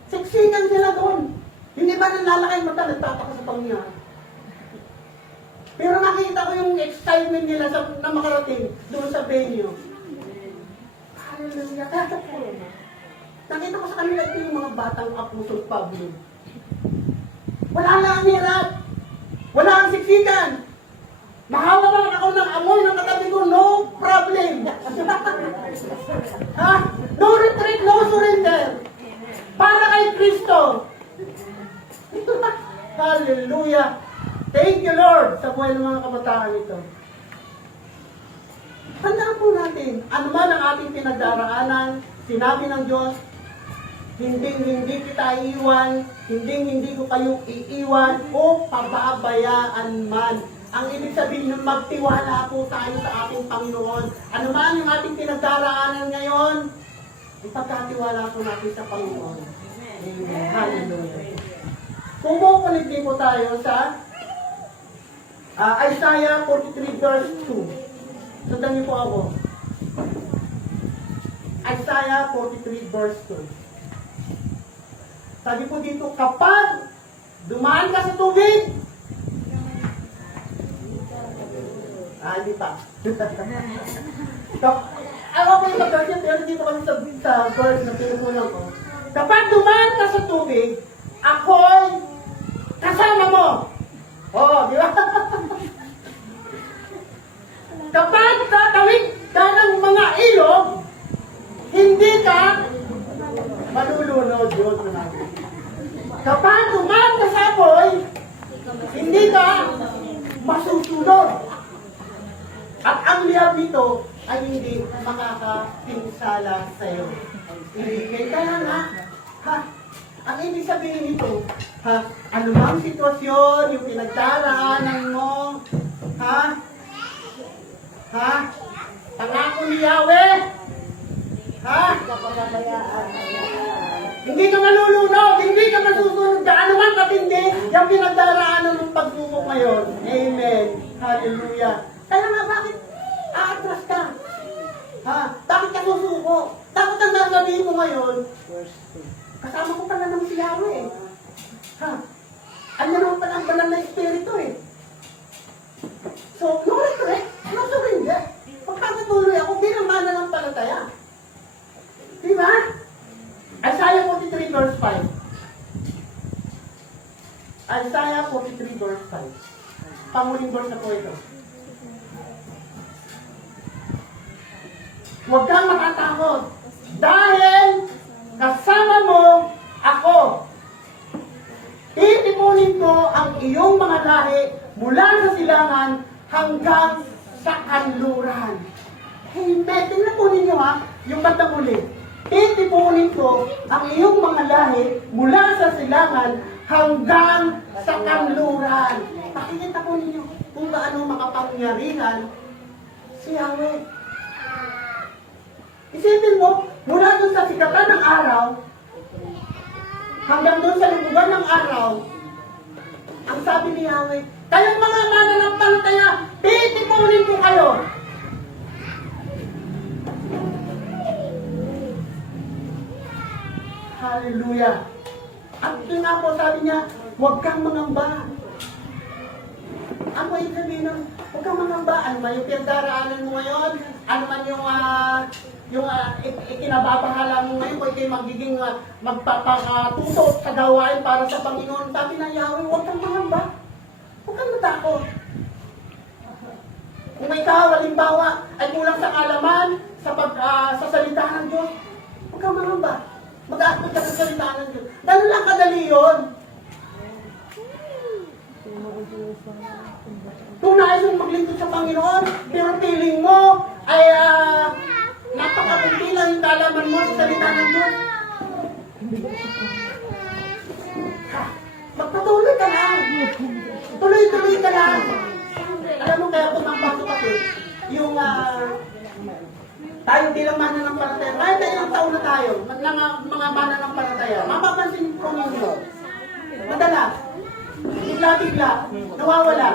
Siksikan sila doon. Hindi ba nanlalakay mata, nagtataka sa Panginoon? Pero nakita ko yung excitement nila na makarating doon sa venue. Hallelujah! Nakita ko sa kanila ito yung mga batang Apostol Pablo. Wala lang ang hirap. Wala ang siksikan. Mahawalan ako ng amoy ng katabi ko, no problem. Ha? No retreat, no surrender. Para kay Kristo. Hallelujah. Thank you, Lord, sa buhay ng mga kabataan ito. Tandaan po natin, ano man ang ating pinagdaraanan, sinabi ng Diyos, hindi kita iiwan, hindi ko kayo iiwan o pababayaan man. Ang ibig sabihin ng magtiwala po tayo sa ating Panginoon. Ano man yung ating pinagdaraanan ngayon, ipagkatiwala po natin sa Panginoon. Amen. Hallelujah. Kumukulit din po tayo sa Isaiah 43 verse 2. Sundan niyo po ako. Isaiah 43 verse 2. Sabi po dito, kapag dumaan ka sa tubig, hindi pa. Ako po yung mag-verse, pero dito kami sa verse na pinukulang ko. Kapag dumaan ka sa tubig, ako'y kasama mo. Di ba? Kapag tatawid ka ng mga ilog, hindi ka malulunod. Diyos na natin. Kapag dumaan ka sa apoy, hindi ka masusunod. At ang liyab nito ay hindi makakapinsala sa'yo. Kaya nga, ha? Ang ibig sabihin nito, ha? Anumang sitwasyon, yung pinagdaraanan mo, ha? Ha? Pangako ni Yahweh, ha? Hindi ka malulunod, hindi ka masusunod, gaano man katindi yung pinagdaraanan ng pagsubok ngayon. Amen. Hallelujah. Kaya nga, bakit aatras ka? Ha? Bakit ka susuko? Bakit ang sasabihin mo ngayon? Kasama ko pala ng si Yahweh. Ha? Ano naman pala ang banal na espiritu eh. So, no regret, no surrender. Pagpapatuloy ako, bilang mananampalataya. Di ba? Isaiah 43 verse 5. Isaiah 43 verse 5. Panguling verse na po ito. Huwag kang matatakot dahil kasama mo ako. Titipunin ko ang iyong mga lahi mula sa silangan hanggang sa kanluran. Amen. Tingnan po ninyo ha, yung bandang uli. Titipunin ko ang iyong mga lahi mula sa silangan hanggang sa kanluran. Pakikita po ninyo kung gaano makapangyarihan si Yahweh. Isipin mo, mula doon sa sikatan ng araw, hanggang doon sa lubugan ng araw, ang sabi ni Yahweh, kayong mga mananampalataya, titipunin ko kayo. Hallelujah. At yun nga po, sabi niya, huwag kang mangamba. Ang may sabihin nun, huwag kang mangamba. Ano man yung pinagdaraanan mo ngayon? Ano man yung ikinababahala mo ngayon, kung ito'y magiging magpapatuto sa gawain para sa Panginoon. Sabi na Yahweh, huwag kang mangamba. Huwag kang matakot. Kung ikaw, halimbawa, ay kulang sa kaalaman sa salita ng Diyos, huwag kang mangamba. Mag-aakot ka sa salita ng Diyos. Ganun lang kadali yun. Kung nais mong maglingkod sa Panginoon, pero feeling mo ay napakakunti lang yung kaalaman mo sa salita ng Diyos. Magpatuloy ka lang. Tuloy-tuloy ka lang. Alam mo kaya kung magpasok kasi, yung tayo bilang mananampalataya, kahit ilang taon na tayo, mga mananampalataya, mapapansin ko ninyo, madalas, bigla-bigla, nawawala.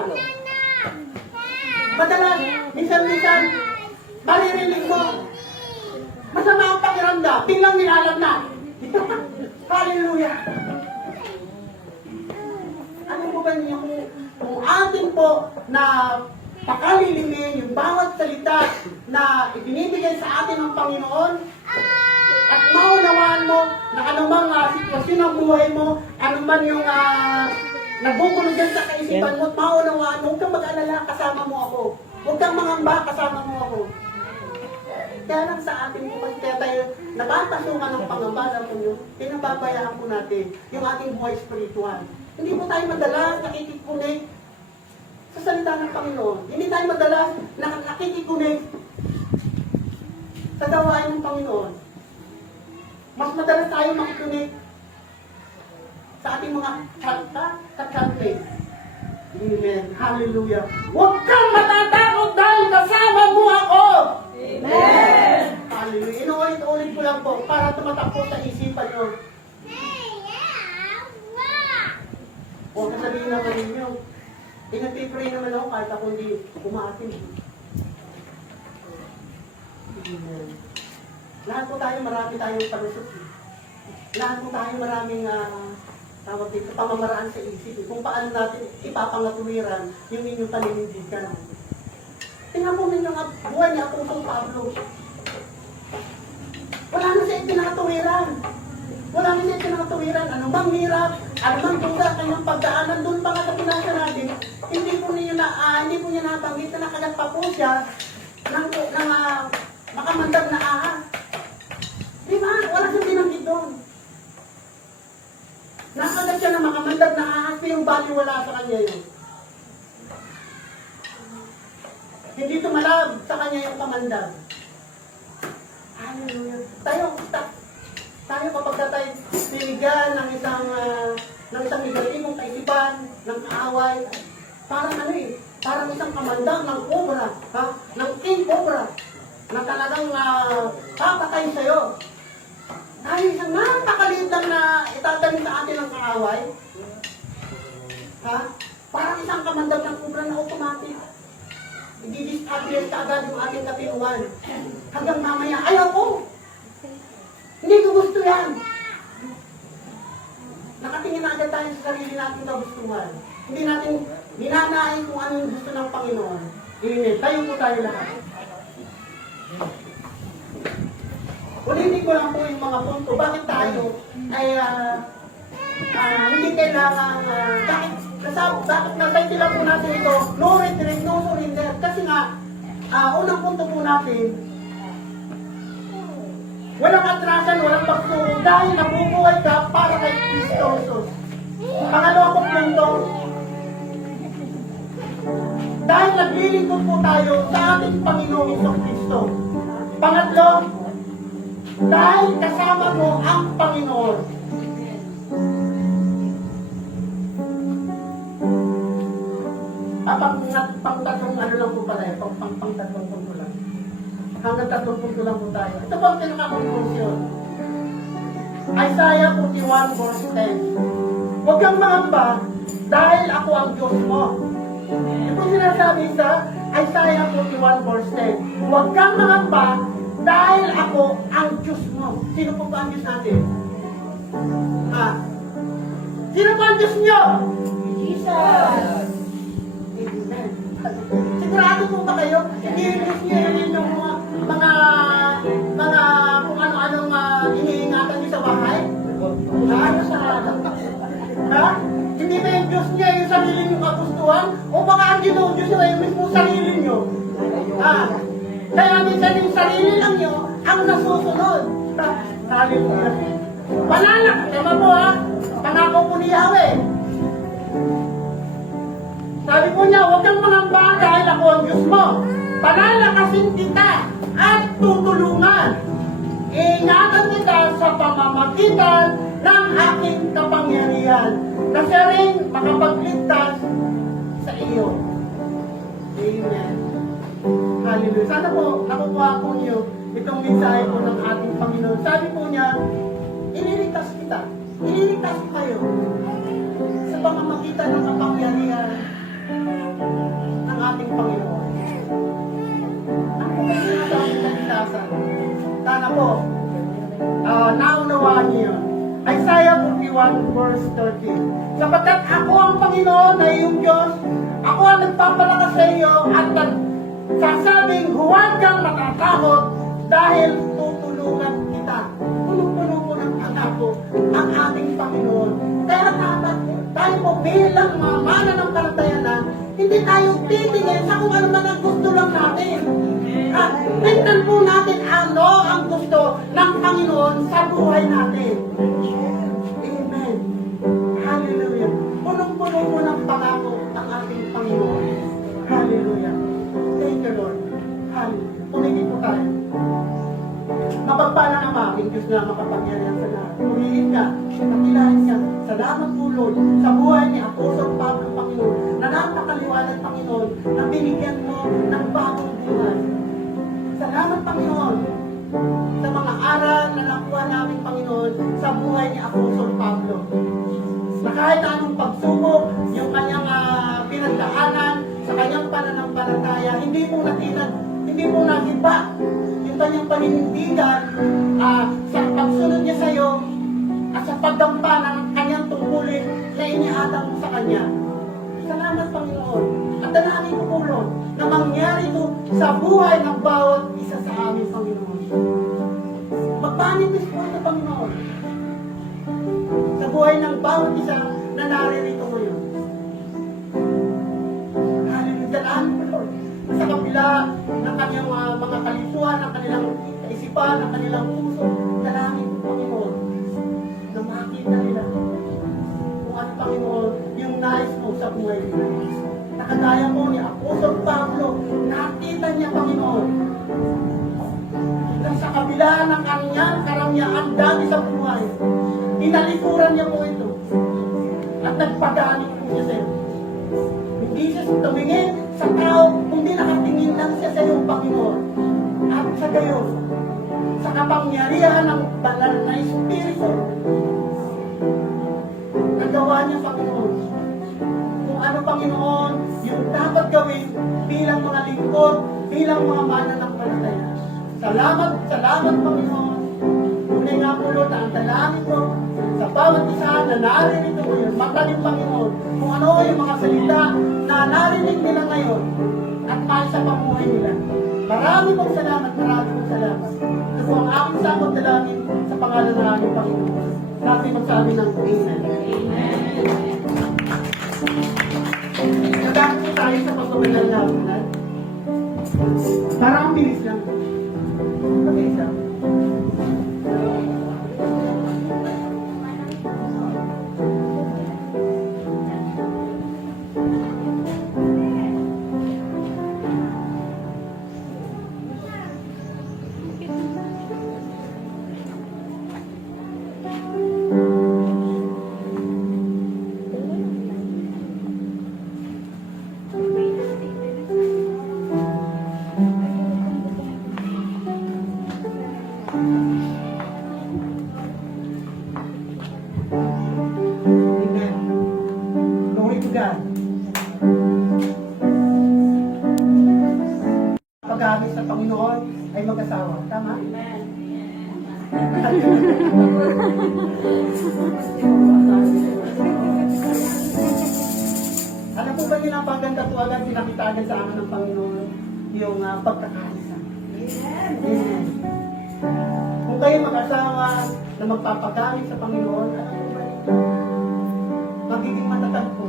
Madalas, minsan-minsan, maririnig mo, masama ang pakiramdam, biglang nilalag na. Hallelujah! Ano po ba niyo kung atin po na pakalilimin yung bawat salita na ibinibigay sa atin ng Panginoon at maunawaan mo na anumang sitwasyon ng buhay mo, anuman yung nagugulo dyan sa kaisipan mo at maunawaan mo, huwag kang mag-alala, kasama mo ako. Huwag kang mangamba, kasama mo ako. Kaya lang sa atin po, kasi kaya tayo napapasukan ng pangamba po yun, pinababayaan po natin yung ating buhay spiritual. Hindi po tayo madalas nakikikunig sa salita ng Panginoon. Hindi tayo madalas nakikikunig sa gawain ng Panginoon. Mas madalas tayo makikinig sa ating mga kanta. Amen. Hallelujah. Huwag kang matatakot dahil kasama mo ako. Amen. Hallelujah. Inuulit-ulit ko lang po para tumatak po sa isipan nyo. Huwag sabihin naman ninyo, pinag-pray naman ako kahit ako hindi umaatin. Amen. Lahat po tayo, marami tayong palusot. Lahat po tayo maraming tawag dito, pamamaraan sa isip. Kung paano natin ipapangatuwiran yung inyong paninindigan. Tingnan po ninyo nga buhay ni Apostol Pablo. Wala na siya itinatuwiran. Wala na siya itinatuwiran. Ano bang hirap? Ano bang duga kanyang pagdaanan? Doon pa nga sa pinasa natin, hindi po niya nabanggit na nakagat pa po siya ng makamandag na ahas. Di ba? Wala siyang binanggit doon. Nakagat siya ng makamandag na ahas, yung bali wala sa kanya yun. Hindi tumalab sa kanya yung kamandag. Hallelujah. Tayo kapag tayo binigyan ng isang negativong kaisipan, ng kaaway, parang parang isang kamandang ng cobra, ng king cobra, na talagang papatay sa'yo. Dahil isang napakaliit lang na itatanim sa atin ng kaaway, parang isang kamandang ng cobra na automatic. I-disable ka agad yung ating katinuan. Hanggang mamaya, ayaw ko! Hindi ko gusto yan! Nakatingin na agad tayo sa sarili natin kagustuhan. Hindi natin ninanain kung ano yung gusto ng Panginoon. Tayo po tayo lahat. Ulitin ko lang po yung mga punto. Bakit tayo ay hindi kailangan, bakit nagtaitila po natin ito, no retreat, no surrender. Kasi nga, unang punto po natin, walang atrasan, walang pagturo, dahil nabubuhay ka para kay Kristo Jesus. Pangalawa po punto, dahil naglilingkod po tayo sa ating Panginoong Hesus Kristo. Pangatlo, dahil kasama mo ang Panginoon. Pang-tatlong ano lang po pala eh, pang-tatlong punto lang. Hanggang 3 punto lang po tayo. Ito po ang pinaka-conclusion. Isaiah 41 verse 10. Huwag kang mangamba dahil ako ang Diyos mo. Ito sinasabi sa Isaiah 41 verse 10. Huwag kang mangamba dahil ako ang Diyos mo. Sino po ba ang Diyos natin? Sino po ang Diyos nyo? Jesus! Amen. Sigurado po ba kayo? Iniinis niyo yung mga kung ano-anong iniingatan niyo sa bahay? Hindi ba yung Diyos niya yung sarili niyong kagustuhan? O baka ang ginoo Diyos niya yung mismo sarili niyo? Kaya minsan yung sarili lang niyo ang nasusunod. Hallelujah. Panalak, tama po pangako po ni Yahweh. Sabi po niya, huwag kang mangamba dahil ako ang Diyos mo. Palalakasin kita at tutulungan. Iingatan kita sa pamamagitan ng aking kapangyarihan na siya rin makapagligtas sa iyo. Amen. Hallelujah. Sana po, nakukuha po niyo itong mensahe po ng ating Panginoon. Sabi po niya, ililigtas kita. Ililigtas ko kayo sa pamamagitan ng kapangyarihan ng ating Panginoon. Ang pagkakas sa ating kaligtasan. Sana po, naunawaan niyo yun. Isaiah 41 verse 13. Sapagkat ako ang Panginoon na iyong Diyos, ako ang nagpapalakas sa iyo at nagsasabing huwag kang matatakot dahil tutulungan kita. Punong-puno po ng pangako ang ating Panginoon. Kaya dapat tayo po bilang mga mananampalataya hindi tayo titingin sa kung ano man ang gusto lang natin. Tingnan po natin ano ang gusto ng Panginoon sa buhay natin. Amen. Hallelujah. Punong-puno po ng pangako ang ating Panginoon. Hallelujah. Thank you, Lord. Hallelujah. Pumigit po tayo. Mapagpala ng aking Diyos na makapangyarihan sa lahat. Pumigit ka, nakilahin ka. Salamat po, Lord, sa buhay ni Apostol Pablo, Panginoon, na napakaliwanag, Panginoon, na binigyan mo ng bagong buhay. Salamat, Panginoon, sa mga aral na nakuha namin, Panginoon, sa buhay ni Apostol Pablo. Na kahit anong pagsubok, yung kanyang pinagdaanan, sa kanyang pananampalataya, hindi mo nagiba yung kanyang paninindigan sa pagsunod niya sa iyo at sa pagdampa ng kanyang tungkulin na iniatang mo sa kanya. Salamat, Panginoon. At dalangin ko po, Lord, na mangyari ito sa buhay ng bawat isa sa amin, Panginoon. Magpanibis po ito, Panginoon, sa buhay ng bawat isa na naririto ngayon. Hallelujah. Dalangin ko, Lord, sa kabila ng kanyang mga kalisuan, ng kanilang kaisipan, ng kanilang puso, dalangin ko, Panginoon, na makita nila kung ano, Panginoon, yung nais mo sa buhay nila. Nakagaya mo ni Apostol Pablo, nakita niya, Panginoon, Na sa kabila ng kanyang karangyaan dami sa buhay, tinalikuran niya po ito. At nagpagamit po niya sa'yo. Hindi siya tumingin sa tao, kundi nakatingin lang siya sa iyong Panginoon. At sa gayon, sa kapangyarihan ng banal na Espiritu, nagawa niya, Panginoon, kung ano, Panginoon, yung dapat gawin bilang mga lingkod, bilang mga mananampalataya. Salamat, Panginoon. Tunay nga po, Lord, ang dalangin ko sa bawat isa na narinig ko ngayon, matalim, Panginoon, kung ano yung mga salita na narinig nila ngayon at maisa pamuhay nila. Marami pong salamat. Ito po ang aking samot dalangin sa pangalan ng aming Panginoon. Natin magsabi ng Amen. Nagdaan po tayo sa pagpapagal na hapunan. Parang ang bilis lang. Mabilis lang. Amen. Glory to God. Pag-amin sa Panginoon ay mag-asawa. Tama? Alam po ba yun ang paganda po agad pinakita agad sa amin ng Panginoon yung pagkakaisa. Amen. Kung kayo mag-asawa na magpapagamit sa Panginoon, alam po ba yun? Magiging matatag po.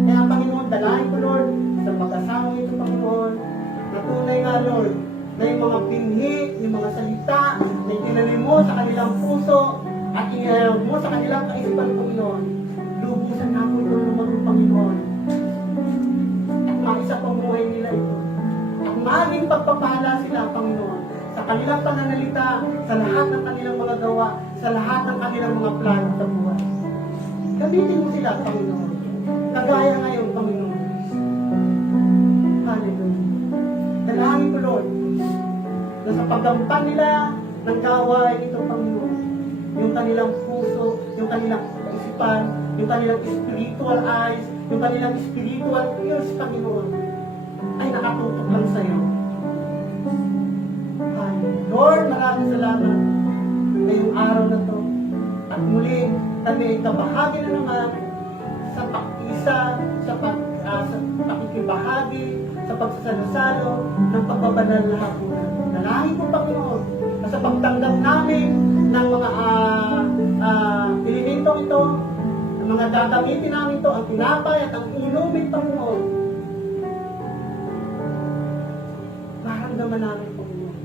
Kaya ang Panginoon, dalahin ko, Lord, sa mag-asawang ito, Panginoon, na tunay nga, Lord, na yung mga pinhi, yung mga salita, na itinanim mo sa kanilang puso, at inayag mo sa kanilang kaisipan, Panginoon. Lubusan na po ito ng Panginoon. At maisa pamuhay nila ito. At maging pagpapala sila, Panginoon, sa kanilang pananalita, sa lahat ng kanilang mga gawa, sa lahat ng kanilang mga plano sa buhay. Gamitin mo sila, Panginoon. Kagaya ngayon, Panginoon. Hallelujah. Dalangin ko, Lord, na sa paggampan nila ng gawain ito, Panginoon, yung kanilang puso, yung kanilang isipan, yung kanilang spiritual eyes, yung kanilang spiritual ears, Panginoon, ay nakatutok lang sa iyo. Lord, maraming salamat na yung araw na to. At muli, kami ay kabahagi na naman sa pag-isa, sa pakikibahagi, sa pagsasalo-salo ng pagbabanal na hapunan. Dalangin ko, Panginoon, na sa pagtanggap namin ng mga elementong ito, ng mga gagamitin namin ito, ang tinapay at ang inumin, Panginoon. Maramdaman namin, Panginoon,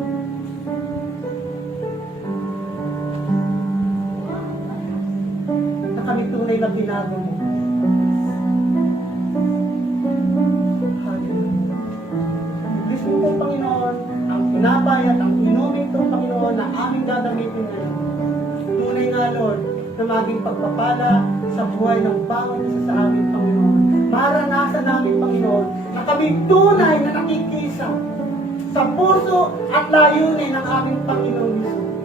na kami tunay na binago mo. Hallelujah. Ibig mo po, Panginoon, ang tinapay at ang inumin ito, Panginoon, na aming gagamitin ngayon. Tunay nga, Lord, na maging pagpapala sa buhay ng bawat isa sa amin, Panginoon. Maranasan namin, Panginoon, na kami tunay na nakikisa sa puso at layunin ng aming Panginoon Jesus.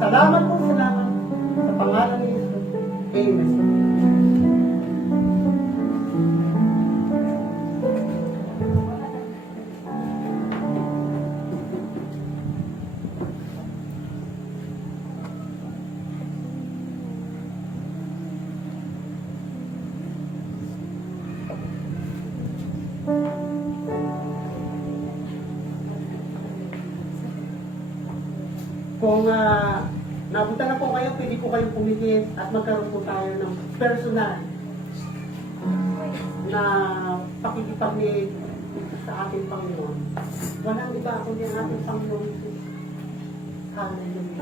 Salamat po, salamat sa pangalan ni Jesus. Amen. Kung napunta na po kayo, pwede po kayong pumikit at magkaroon po tayo ng personal na pakikipag-meet sa ating Panginoon. Walang iba kundi ang ating Panginoon Jesus. Hallelujah.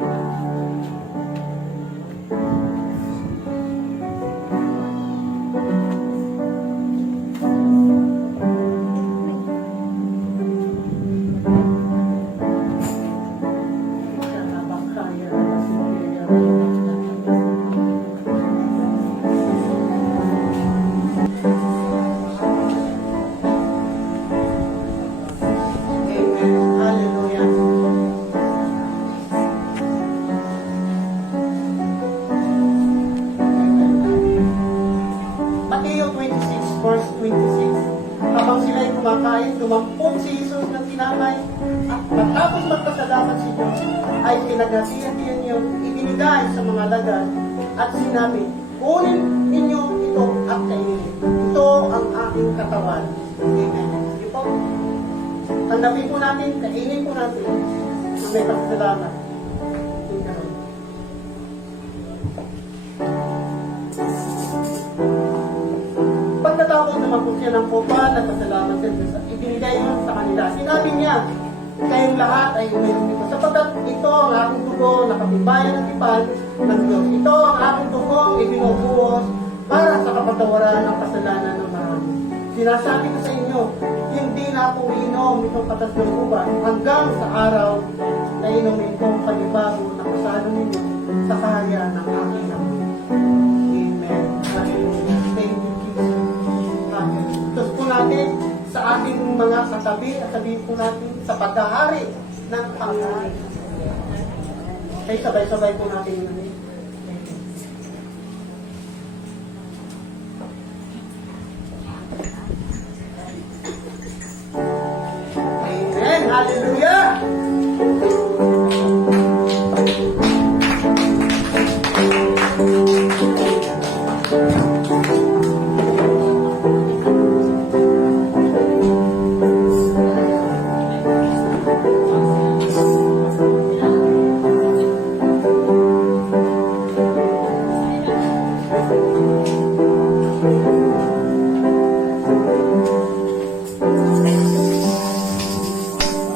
sumampong si Jesus ng tinamay at matapos magpasalamat si Diyos ay pinaghati-hatian niyo, ibinigay sa mga alagad at sinabi, kunin ninyo ito at kainin. Ito ang aking katawan. Amen. Sige po. Tanggapin po natin, kainin po natin na may pasalamat. Pagkatapos naman po siya ng kopa, nagpasalamat siya sa ibinigay niya sa kanila. Sinabi niya, kayong lahat ay uminom dito. Sapagkat ito ang aking dugo na katibayan ng tipan ng Diyos. Ito ang aking dugong ibinubuhos para sa kapatawaran ng kasalanan ng marami. Sinasabi ko sa inyo, hindi na ako iinom itong katas ng uban hanggang sa araw na inumin kong panibago na kasalo ninyo sa kaharian ng aking namin. Amen. Hallelujah. Thank you, Jesus. Hallelujah. Ito po natin sa ating mga katabi at sabihin po natin sa paghahari ng Panginoon. Ay sabay-sabay po natin yun. Amen. Hallelujah.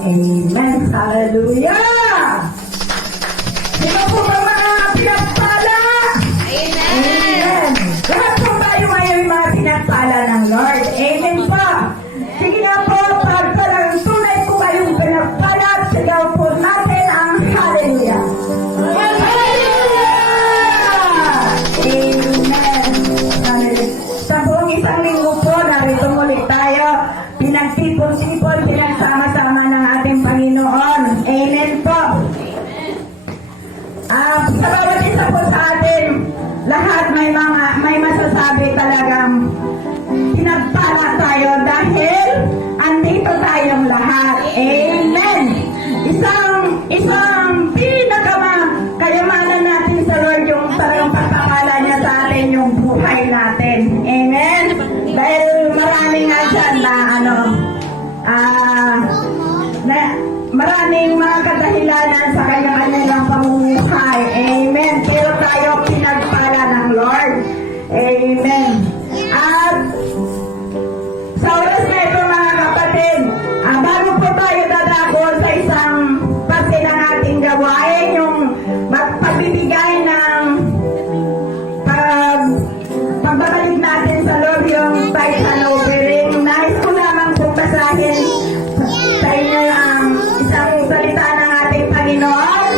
Amen. Hallelujah! Sino po ba mga pinagpala? Amen! Lahat po tayo ngayon mga pinagpala ng Lord. Amen po! Sige na po, pag parang tunay po kayong pinagpala, sigaw po natin ang Hallelujah! Hallelujah! Amen! Sa buong isang linggo po, narito muli tayo. Pinagtipon-tipon, pinagsama-sama ng ating Panginoon. Amen po. Sa bawat isa po sa atin, lahat may masasabi talagang pinagpala tayo dahil andito tayong lahat. Amen. Isang kayamanan natin sa Lord yung talagang pagpapala niya sa atin yung buhay natin. Amen. Dahil maraming nga dyan na maraming mga kadahilanan sa kanya-kanyang pamumuhay. Amen. Pero tayo pinagpala ng Lord. Amen. At sa oras na ito mga kapatid, bago po tayo dadako sa isang parte ng ating gawain, yung pagbibigay ng pagbabalik natin sa Lord yung tithe and offering. Nais ko lamang po basahin sa inyo ang isang salita ng ating Panginoon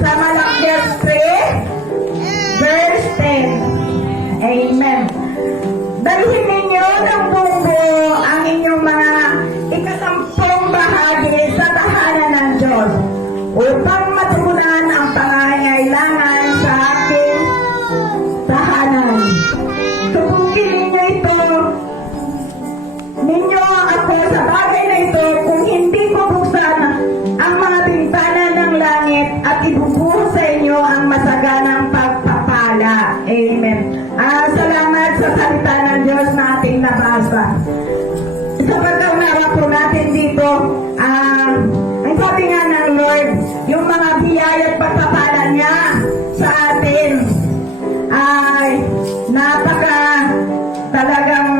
sa Malakias 3 verse 10. Amen. Dalhin ninyo ng buong ang inyong mga ikasampung bahagi sa tahanan ng Diyos upang matugunan ang pangangailangan sa aking tahanan. Subukin ninyo ito, ninyo ako sa bagay na ito kung hindi ko buksan ang mga bintana ng langit at ibubuhos sa inyo ang masaganang pagpapala. Amen. Salamat sa salita ng Diyos na ating nabasa. Sa pagkaunawa po natin dito, ang sabi nga ng Lord, yung mga biyaya at pagpapala niya sa atin ay talagang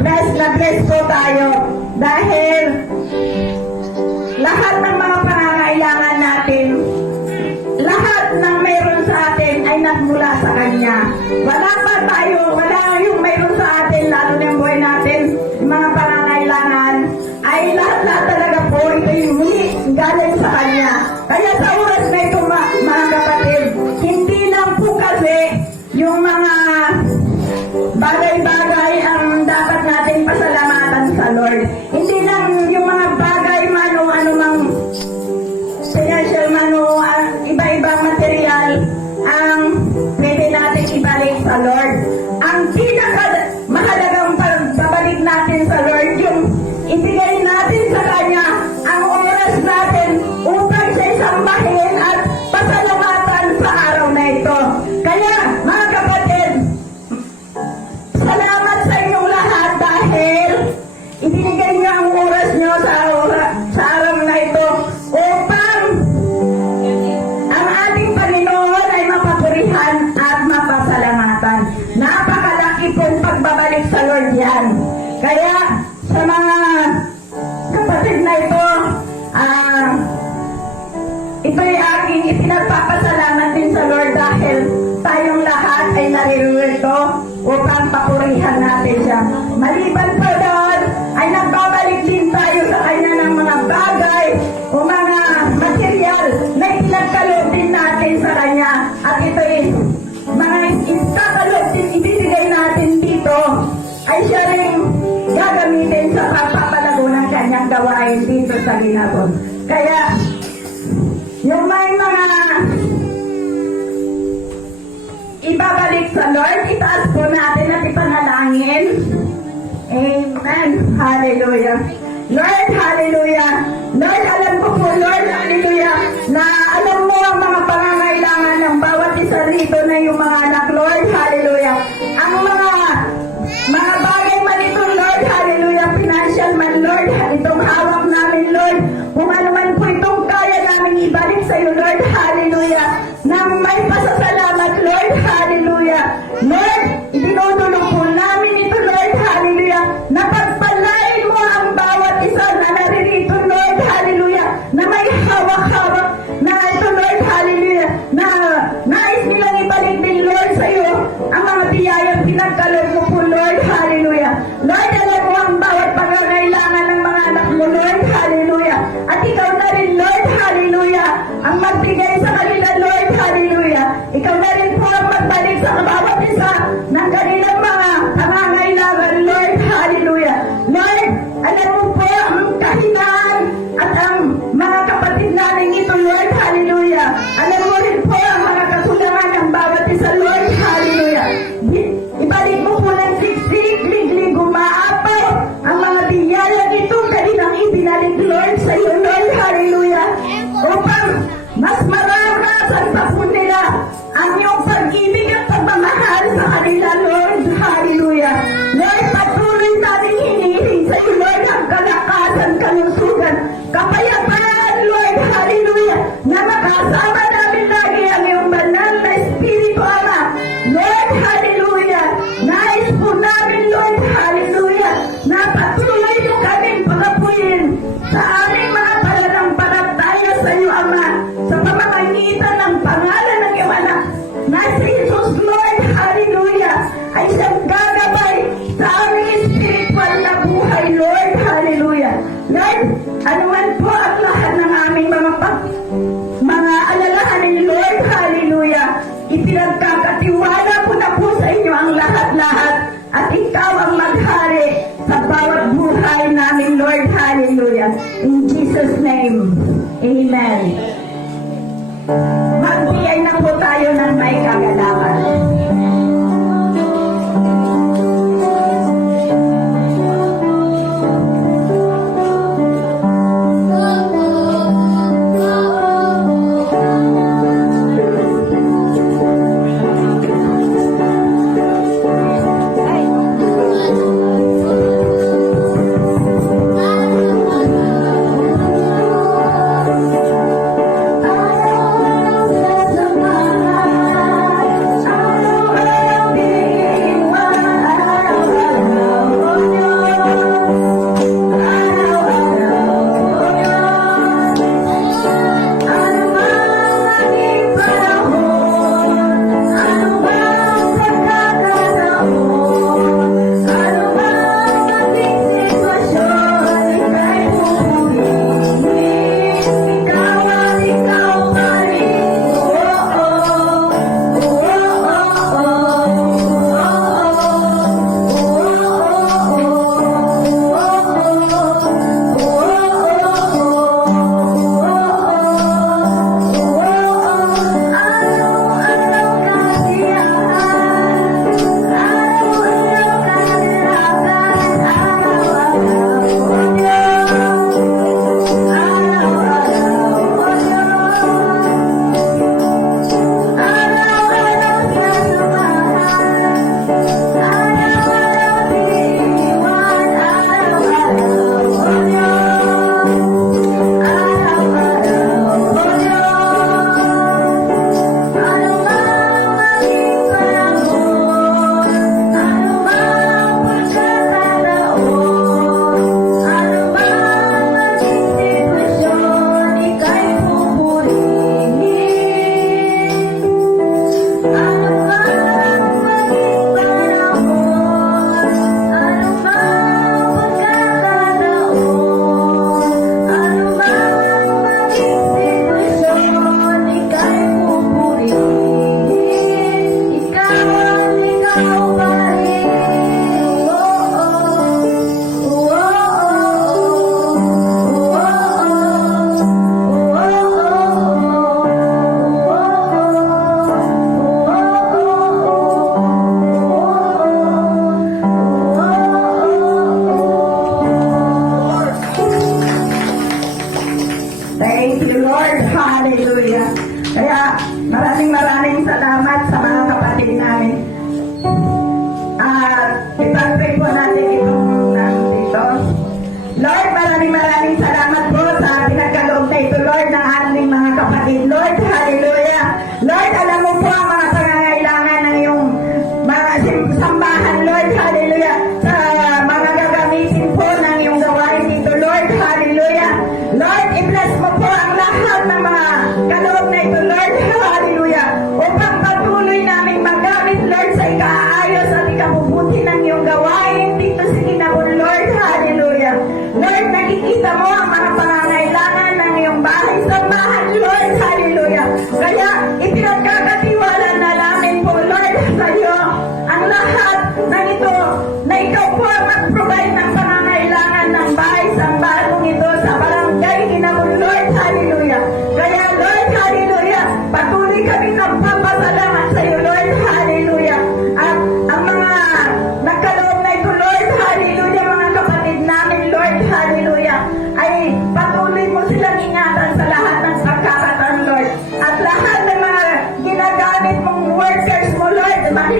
bless po tayo dahil lahat ng mga pangangailangan natin, lahat ng mayroon sa atin ay nagmula sa Kanya. Wala yung mayroon sa atin, lalo na yung buhay natin, yung mga pangangailangan, ay lahat talaga po, ito yung muli galing sa Kanya. Kaya sa oras na ito mga kapatid, hindi lang po kasi yung mga bagay-bagay ang dapat natin pasalamatan sa Lord. Hindi lang yung mga bagay man o anumang financial man o iba-ibang material ang pwede natin ibalik sa Lord. Ang pinaka-mahalagang pagbabalik natin sa Lord, yung naririto upang papurihan natin siya. Maliban po doon, ay nagbabalik din tayo sa kanya ng mga bagay o mga material na ipinagkaloob din natin sa kanya. At ito is mga iskakaloob din ibibigay natin dito ay siya rin gagamitin sa pagpapalago ng kanyang gawain dito sa Ginabon. Kaya, yung may mga ibabalik sa Lord, itaas po natin at ipanalangin. Amen. Hallelujah. Lord, hallelujah. Lord, alam ko po, Lord, hallelujah, na alam mo ang mga pangangailangan ng bawat isa rito na yung mga anak, Lord, hallelujah. Ang mga bagay man ito, Lord, hallelujah, financial man, Lord, itong hawak namin, Lord, kung ano man po itong kaya namin ibalik sa iyo, Lord, hallelujah, nang may pasasalamat, Lord, hallelujah. Lord, dinudulog po namin ito, Lord, hallelujah, na pagpalain mo ang bawat isa na naririto, Lord, hallelujah, na may hawak-hawak na ito, Lord, hallelujah, na nais nilang ibalik din, Lord, sa iyo ang mga biyayang pinagkaloob mo po, Lord, hallelujah. Lord, alam mo ang bawat pangangailangan ng mga anak mo, Lord, hallelujah. At ikaw na rin, Lord, hallelujah, ang magbigay sa kanila, Lord, hallelujah. Ikaw na rin po ang magbalik sa bawat isa ng kanilang mga pangangailangan, Lord, hallelujah. Lord, alam mo po ang kahinaan at ang mga kapatid namin ito, Lord, hallelujah. Alam mo rin po ang mga kakulangan ng bawat isa, Lord, hallelujah. Ibalik mo po ng siksik, liglig, umaapaw ang mga biyalang ito kanilang ibinalik, Lord, sa iyo, Lord, hallelujah. Upang mas mararasan pa po nila ang iyong pag-ibig at pagmamahal sa kanila, Lord, hallelujah. Lord, patuloy natin hinihiling sa iyo, Lord, ang kalakasan, kalusugan, kapayapaan, Lord, hallelujah, na makasama namin lagi ang iyong banal na Espiritu, Ama. Lord, hallelujah, nais po namin, Lord, hallelujah, na patuloy mo kaming pagapuin sa aming mga pananampalataya sa iyo, Ama, sa pamamagitan ng pangalan ng iyong anak, na si Jesus, Lord, hallelujah, ay siyang gagabay sa aming spiritual na buhay, Lord, hallelujah. Lord, anuman po ang lahat ng aming mga alalahanin, Lord, hallelujah, ipinagkakatiwala ko na po sa inyo ang lahat-lahat at ikaw ang maghari sa bawat buhay namin, Lord, hallelujah. In Jesus' name, amen. Magbigay na po tayo ng may kagalakan. Ayaw na ng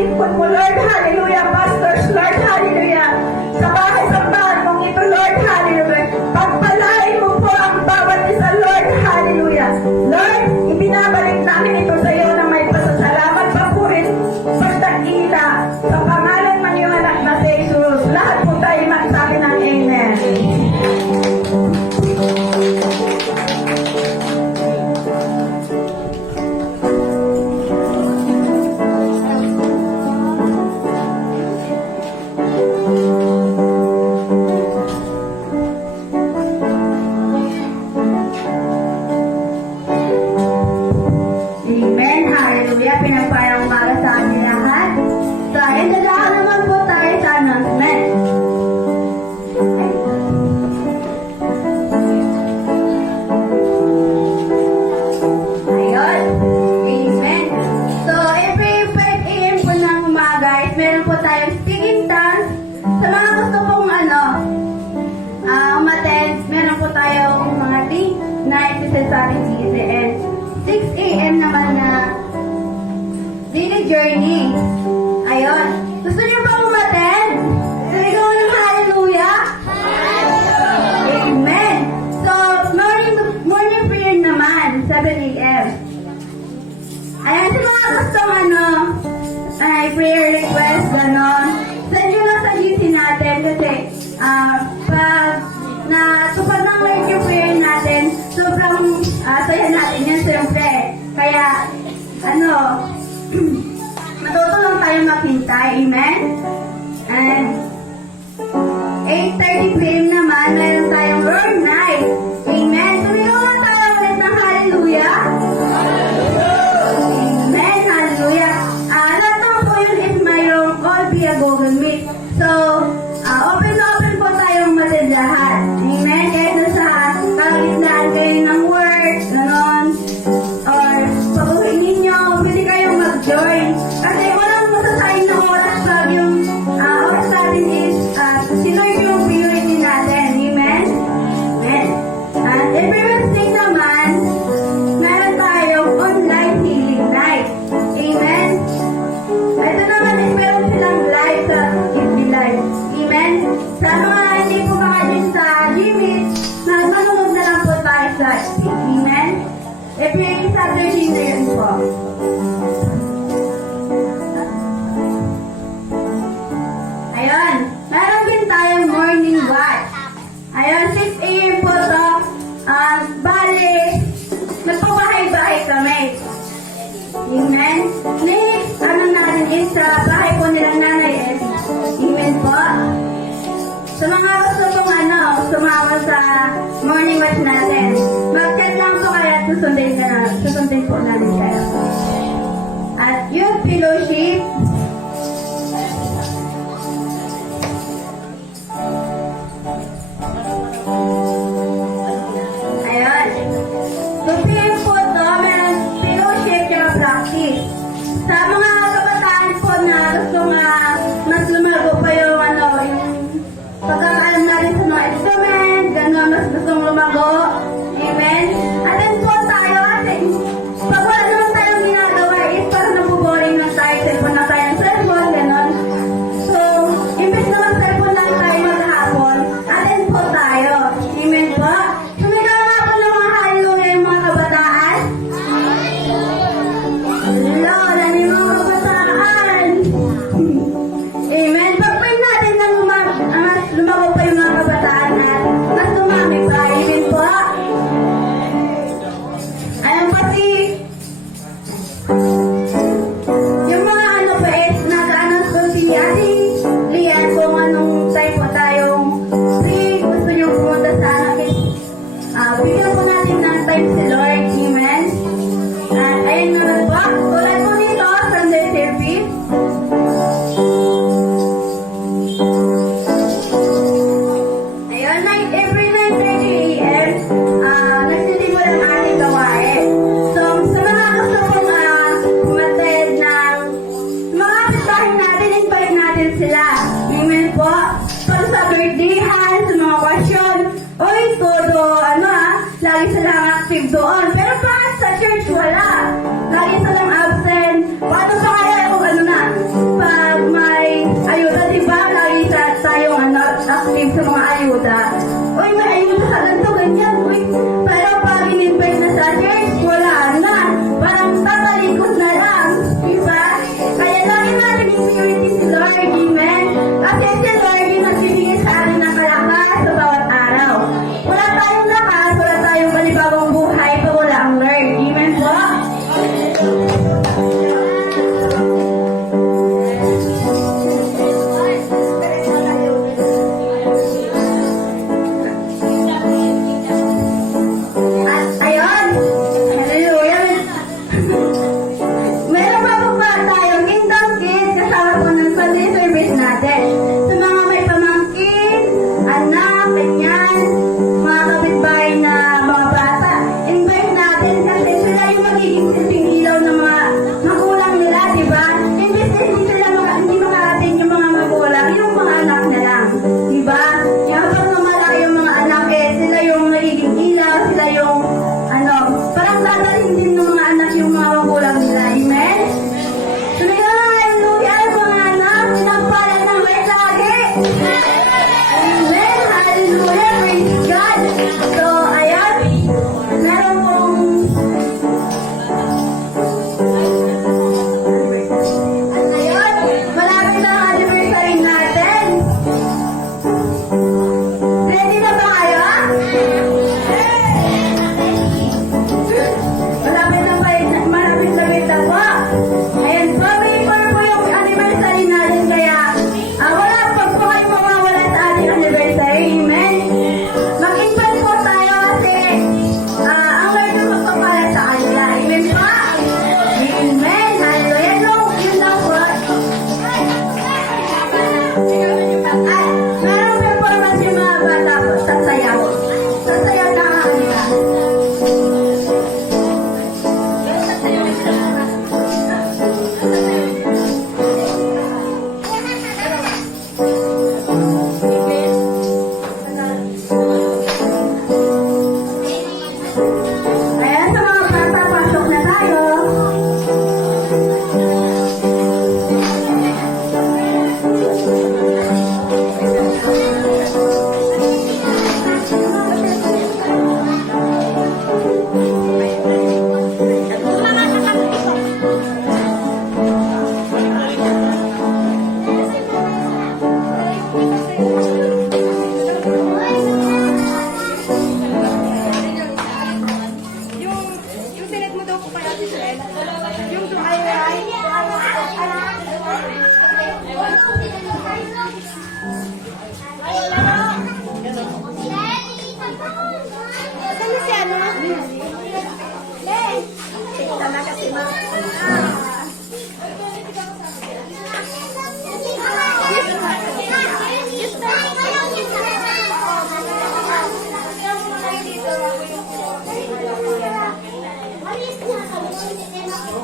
lingkod mo, Lord, hallelujah, pastors, Lord, hallelujah, sa bahay sa mong ito, Lord, hallelujah, pagpalain mo po ang bawat isa, Lord, hallelujah. Lord, ibinabalik namin ito sa iyo na may pasasalamat pa po rin, pagdakila, sa pangalan ng iyong anak na si Jesus. Lahat po tayo magsabi ng Amen. Amen. Hallelujah. Pinagpayang umaga sa ating lahat. So, ayun, dadaan naman po tayo sa announcement. Ayun. Amen. So, every 5 a.m. po ng umaga is meron po tayong speaking dance. Sa mga gusto pong umattend, meron po tayong mga link na ipisend sa ating CCN. 6 a.m. naman na daily journey. Ayun. Gusto niyo ba umattend? Saligaw ng hallelujah? Amen. So, morning prayer naman, 7 a.m. Ayan, sa mga gustong prayer request, gano'n. Send nyo lang sa GC natin kasi pag natupad ng like yung prayer natin, sobrang saya natin yan siyempre. Kaya, matutulong tayo maghintay. Amen? And 8:30 p.m. naman, meron tayong Lord Night. Amen? Tumigaw lang tayo ulit ng hallelujah. Amen, hallelujah. Lahat ng po yun is mayroong all via Google Meet. So, open na open po tayong lahat. Amen? Kahit na sa kalagitnaan kayo ng work, ganon, or pag-uwi ninyo, pwede kayong mag-join. Kasi walang masasayang na oras pag yung oras natin is sinoy yung priority natin. Amen? Amen. At every Wednesday naman, meron tayong online healing night. Amen? Ito naman is meron silang live sa FB Live. Amen? Sa mga hindi po makajin sa Gmeet, manonood na lang po tayo sa FB. Amen? Every Saturday na yun po. Ayun. Meron din tayong morning watch. Ayun, 6 a.m. po to. Bale, nagpabahay-bahay kami. Amen? Next, natin is sa bahay po nilang nanay. Amen po. Sa mga gusto pong sumama sa morning watch natin, mag-chat lang po kaya susundin po natin kayo. At yung fellowship, ayun. 2 p.m. po to, meron fellowship yung practice. Sa mga kabataan po na gusto mas lumago pa yung pagkakaalam natin sa mga instrument, gano'n, mas gustong lumago. Amen? Atin po tayo kasi pag wala naman tayong ginagawa is parang nabuboring lang tayo, cellphone lang tayo ng cellphone, gano'n. So, imbes na mag-cellphone lang tayo maghapon, atin po tayo. Amen po? Sumigaw nga po ng mga hallelujah yung mga kabataan. Lola ni mga kabataan. Amen. Pag-pray natin na lumago pa yung mga kabataan at mas dumami pa. Amen po. Alam pati yung mga nag-announce ko si Ate Lian kung anong time po tayong free. Gusto niyo pumunta sa akin. Bigyan po natin ng time si Lord. Amen. At ayun naman po. Tulad po nito, Sunday service. Ayun, every 9:30 a.m., nagsisimula ang ating gawain. So, sa mga gusto pong umattend ng mga kapitbahay natin, invite natin sila. Amen po. Para sa birthdayhan, sa mga okasyon, oy, todo, lagi silang active doon. Pero sa church, wala. Lagi silang absent. Paano pa kaya kung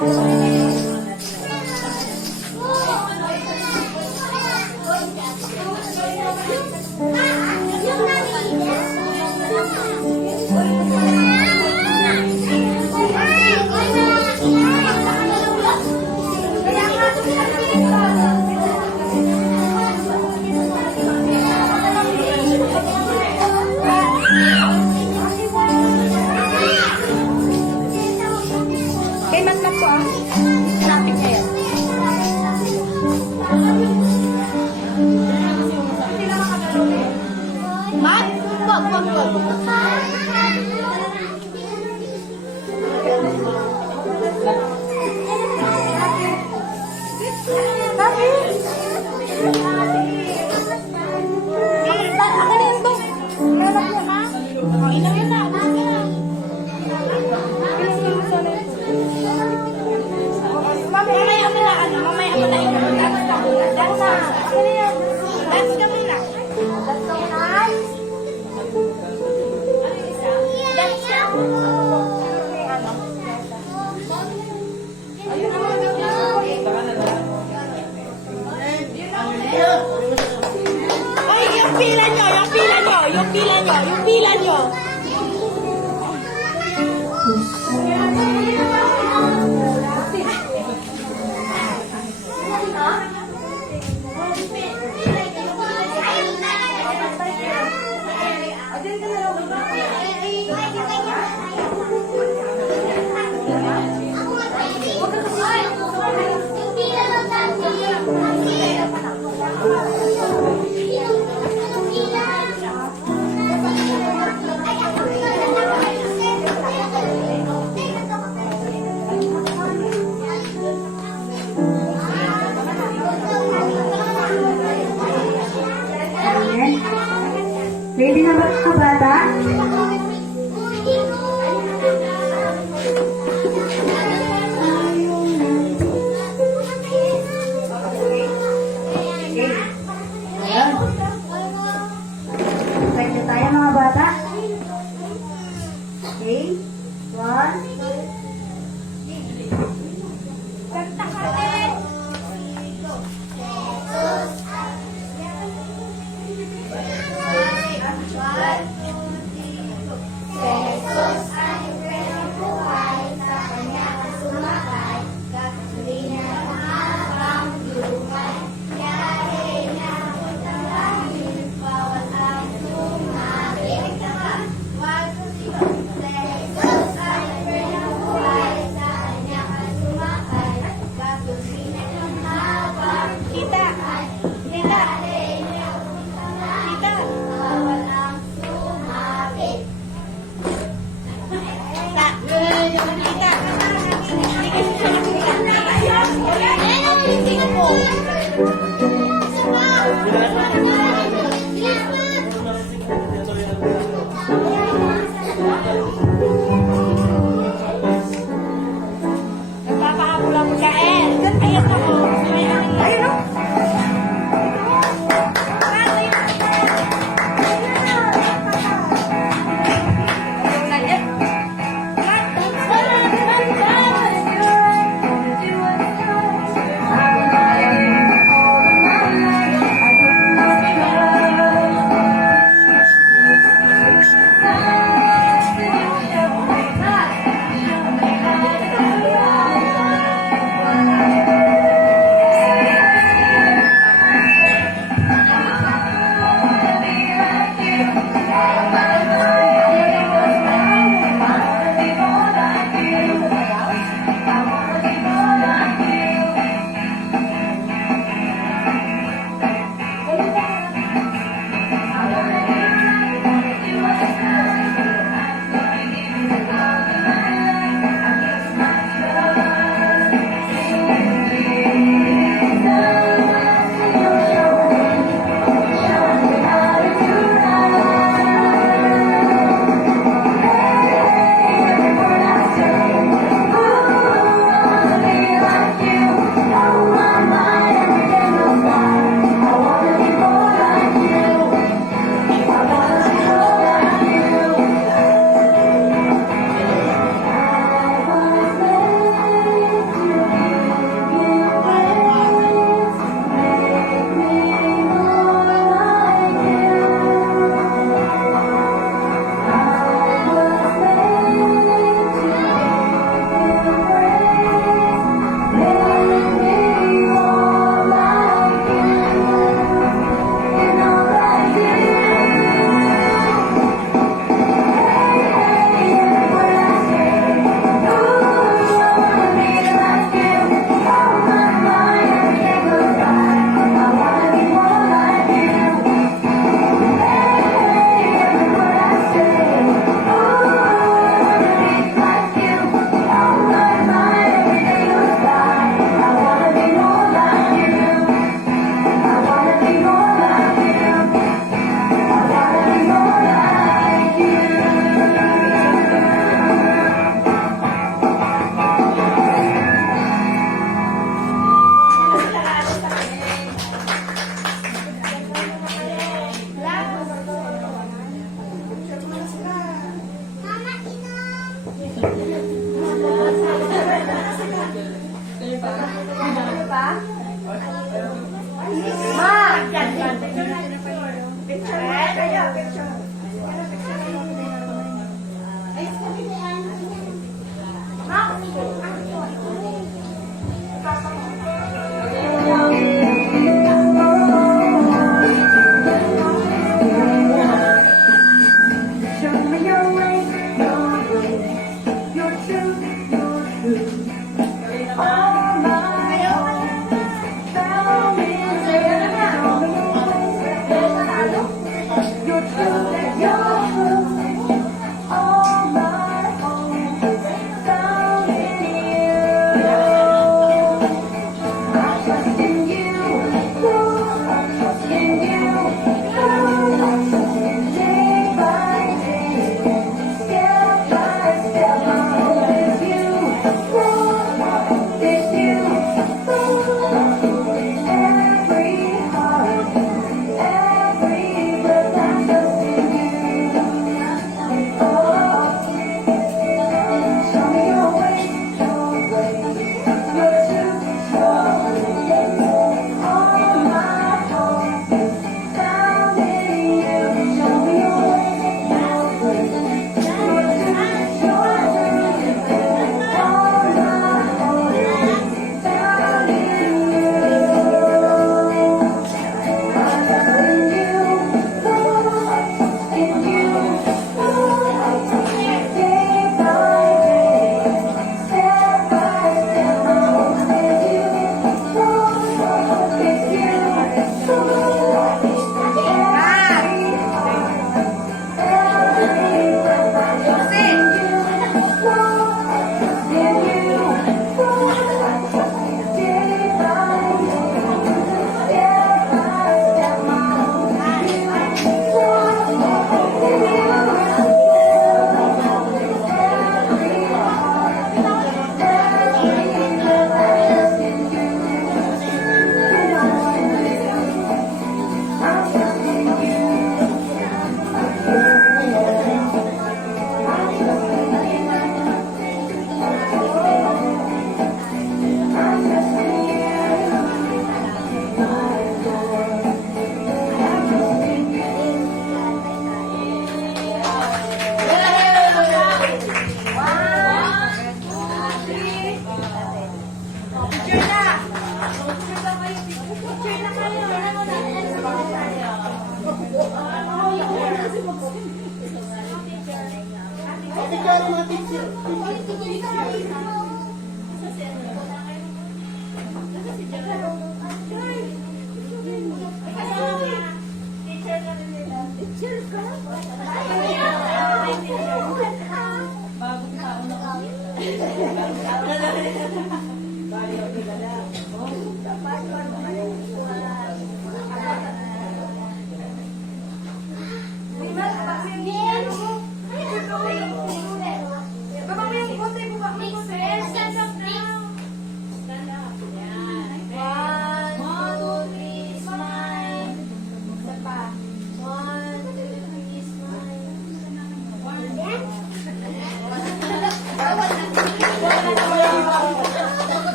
Kay Matmat po ah. Lapit niya yan. Mat? Wag. Ako na yan, Bong. Meron niya, ha? Ilaw yun na. Mamaya mo na, ano? Mamaya mo na yung dance ka muna. Dance na. Dance ka muna. Dance ka muna. Dance ka. Ay, yung pila nyo, yung pila nyo, yung pila nyo, yung pila nyo. Ready na ba mga bata? Ready tayo mga bata? Okay. 1,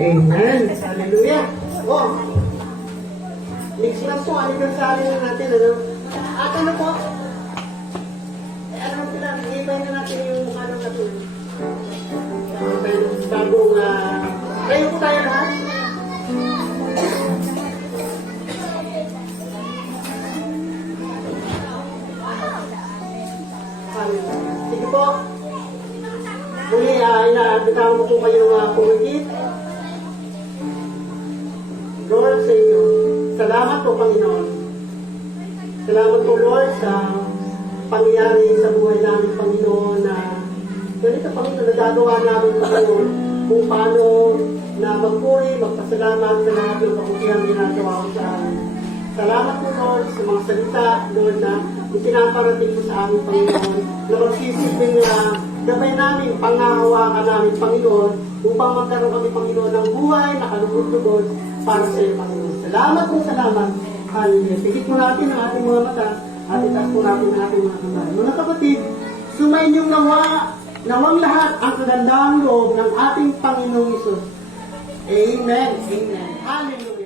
Amen. Hallelujah. Oh. Next month po, aniversary na natin, ano? At ano po? Ano sila, i-ibay na natin yung mukha ng natin. Bagong, kayo po tayo lahat? Sige po. Muli, inaabitaw ko po kayong pumigit. Lord, sa inyo. Salamat po, Panginoon. Salamat po, Lord, sa pangyayari sa buhay namin, Panginoon, na ganito, Panginoon, nagagawa namin, Panginoon, kung paano na magpuri, magpasalamat sa lahat ng kabutihan ginagawa ko sa amin. Salamat po, Lord, sa mga salita, Lord, na ipinaparating po sa amin, Panginoon, na magsisilbing gabay namin, pangahawakan namin, Panginoon, upang magkaroon kami, Panginoon, ng buhay na kalugod-lugod para sa iyo, Panginoon. Salamat po, salamat. Hallelujah. Tigit po natin ang ating mga mata at itaas po natin ang ating mga kamay. Mga kapatid, sumayin nawang lahat ang kagandahang loob ng ating Panginoong Isus. Amen. Amen. Hallelujah.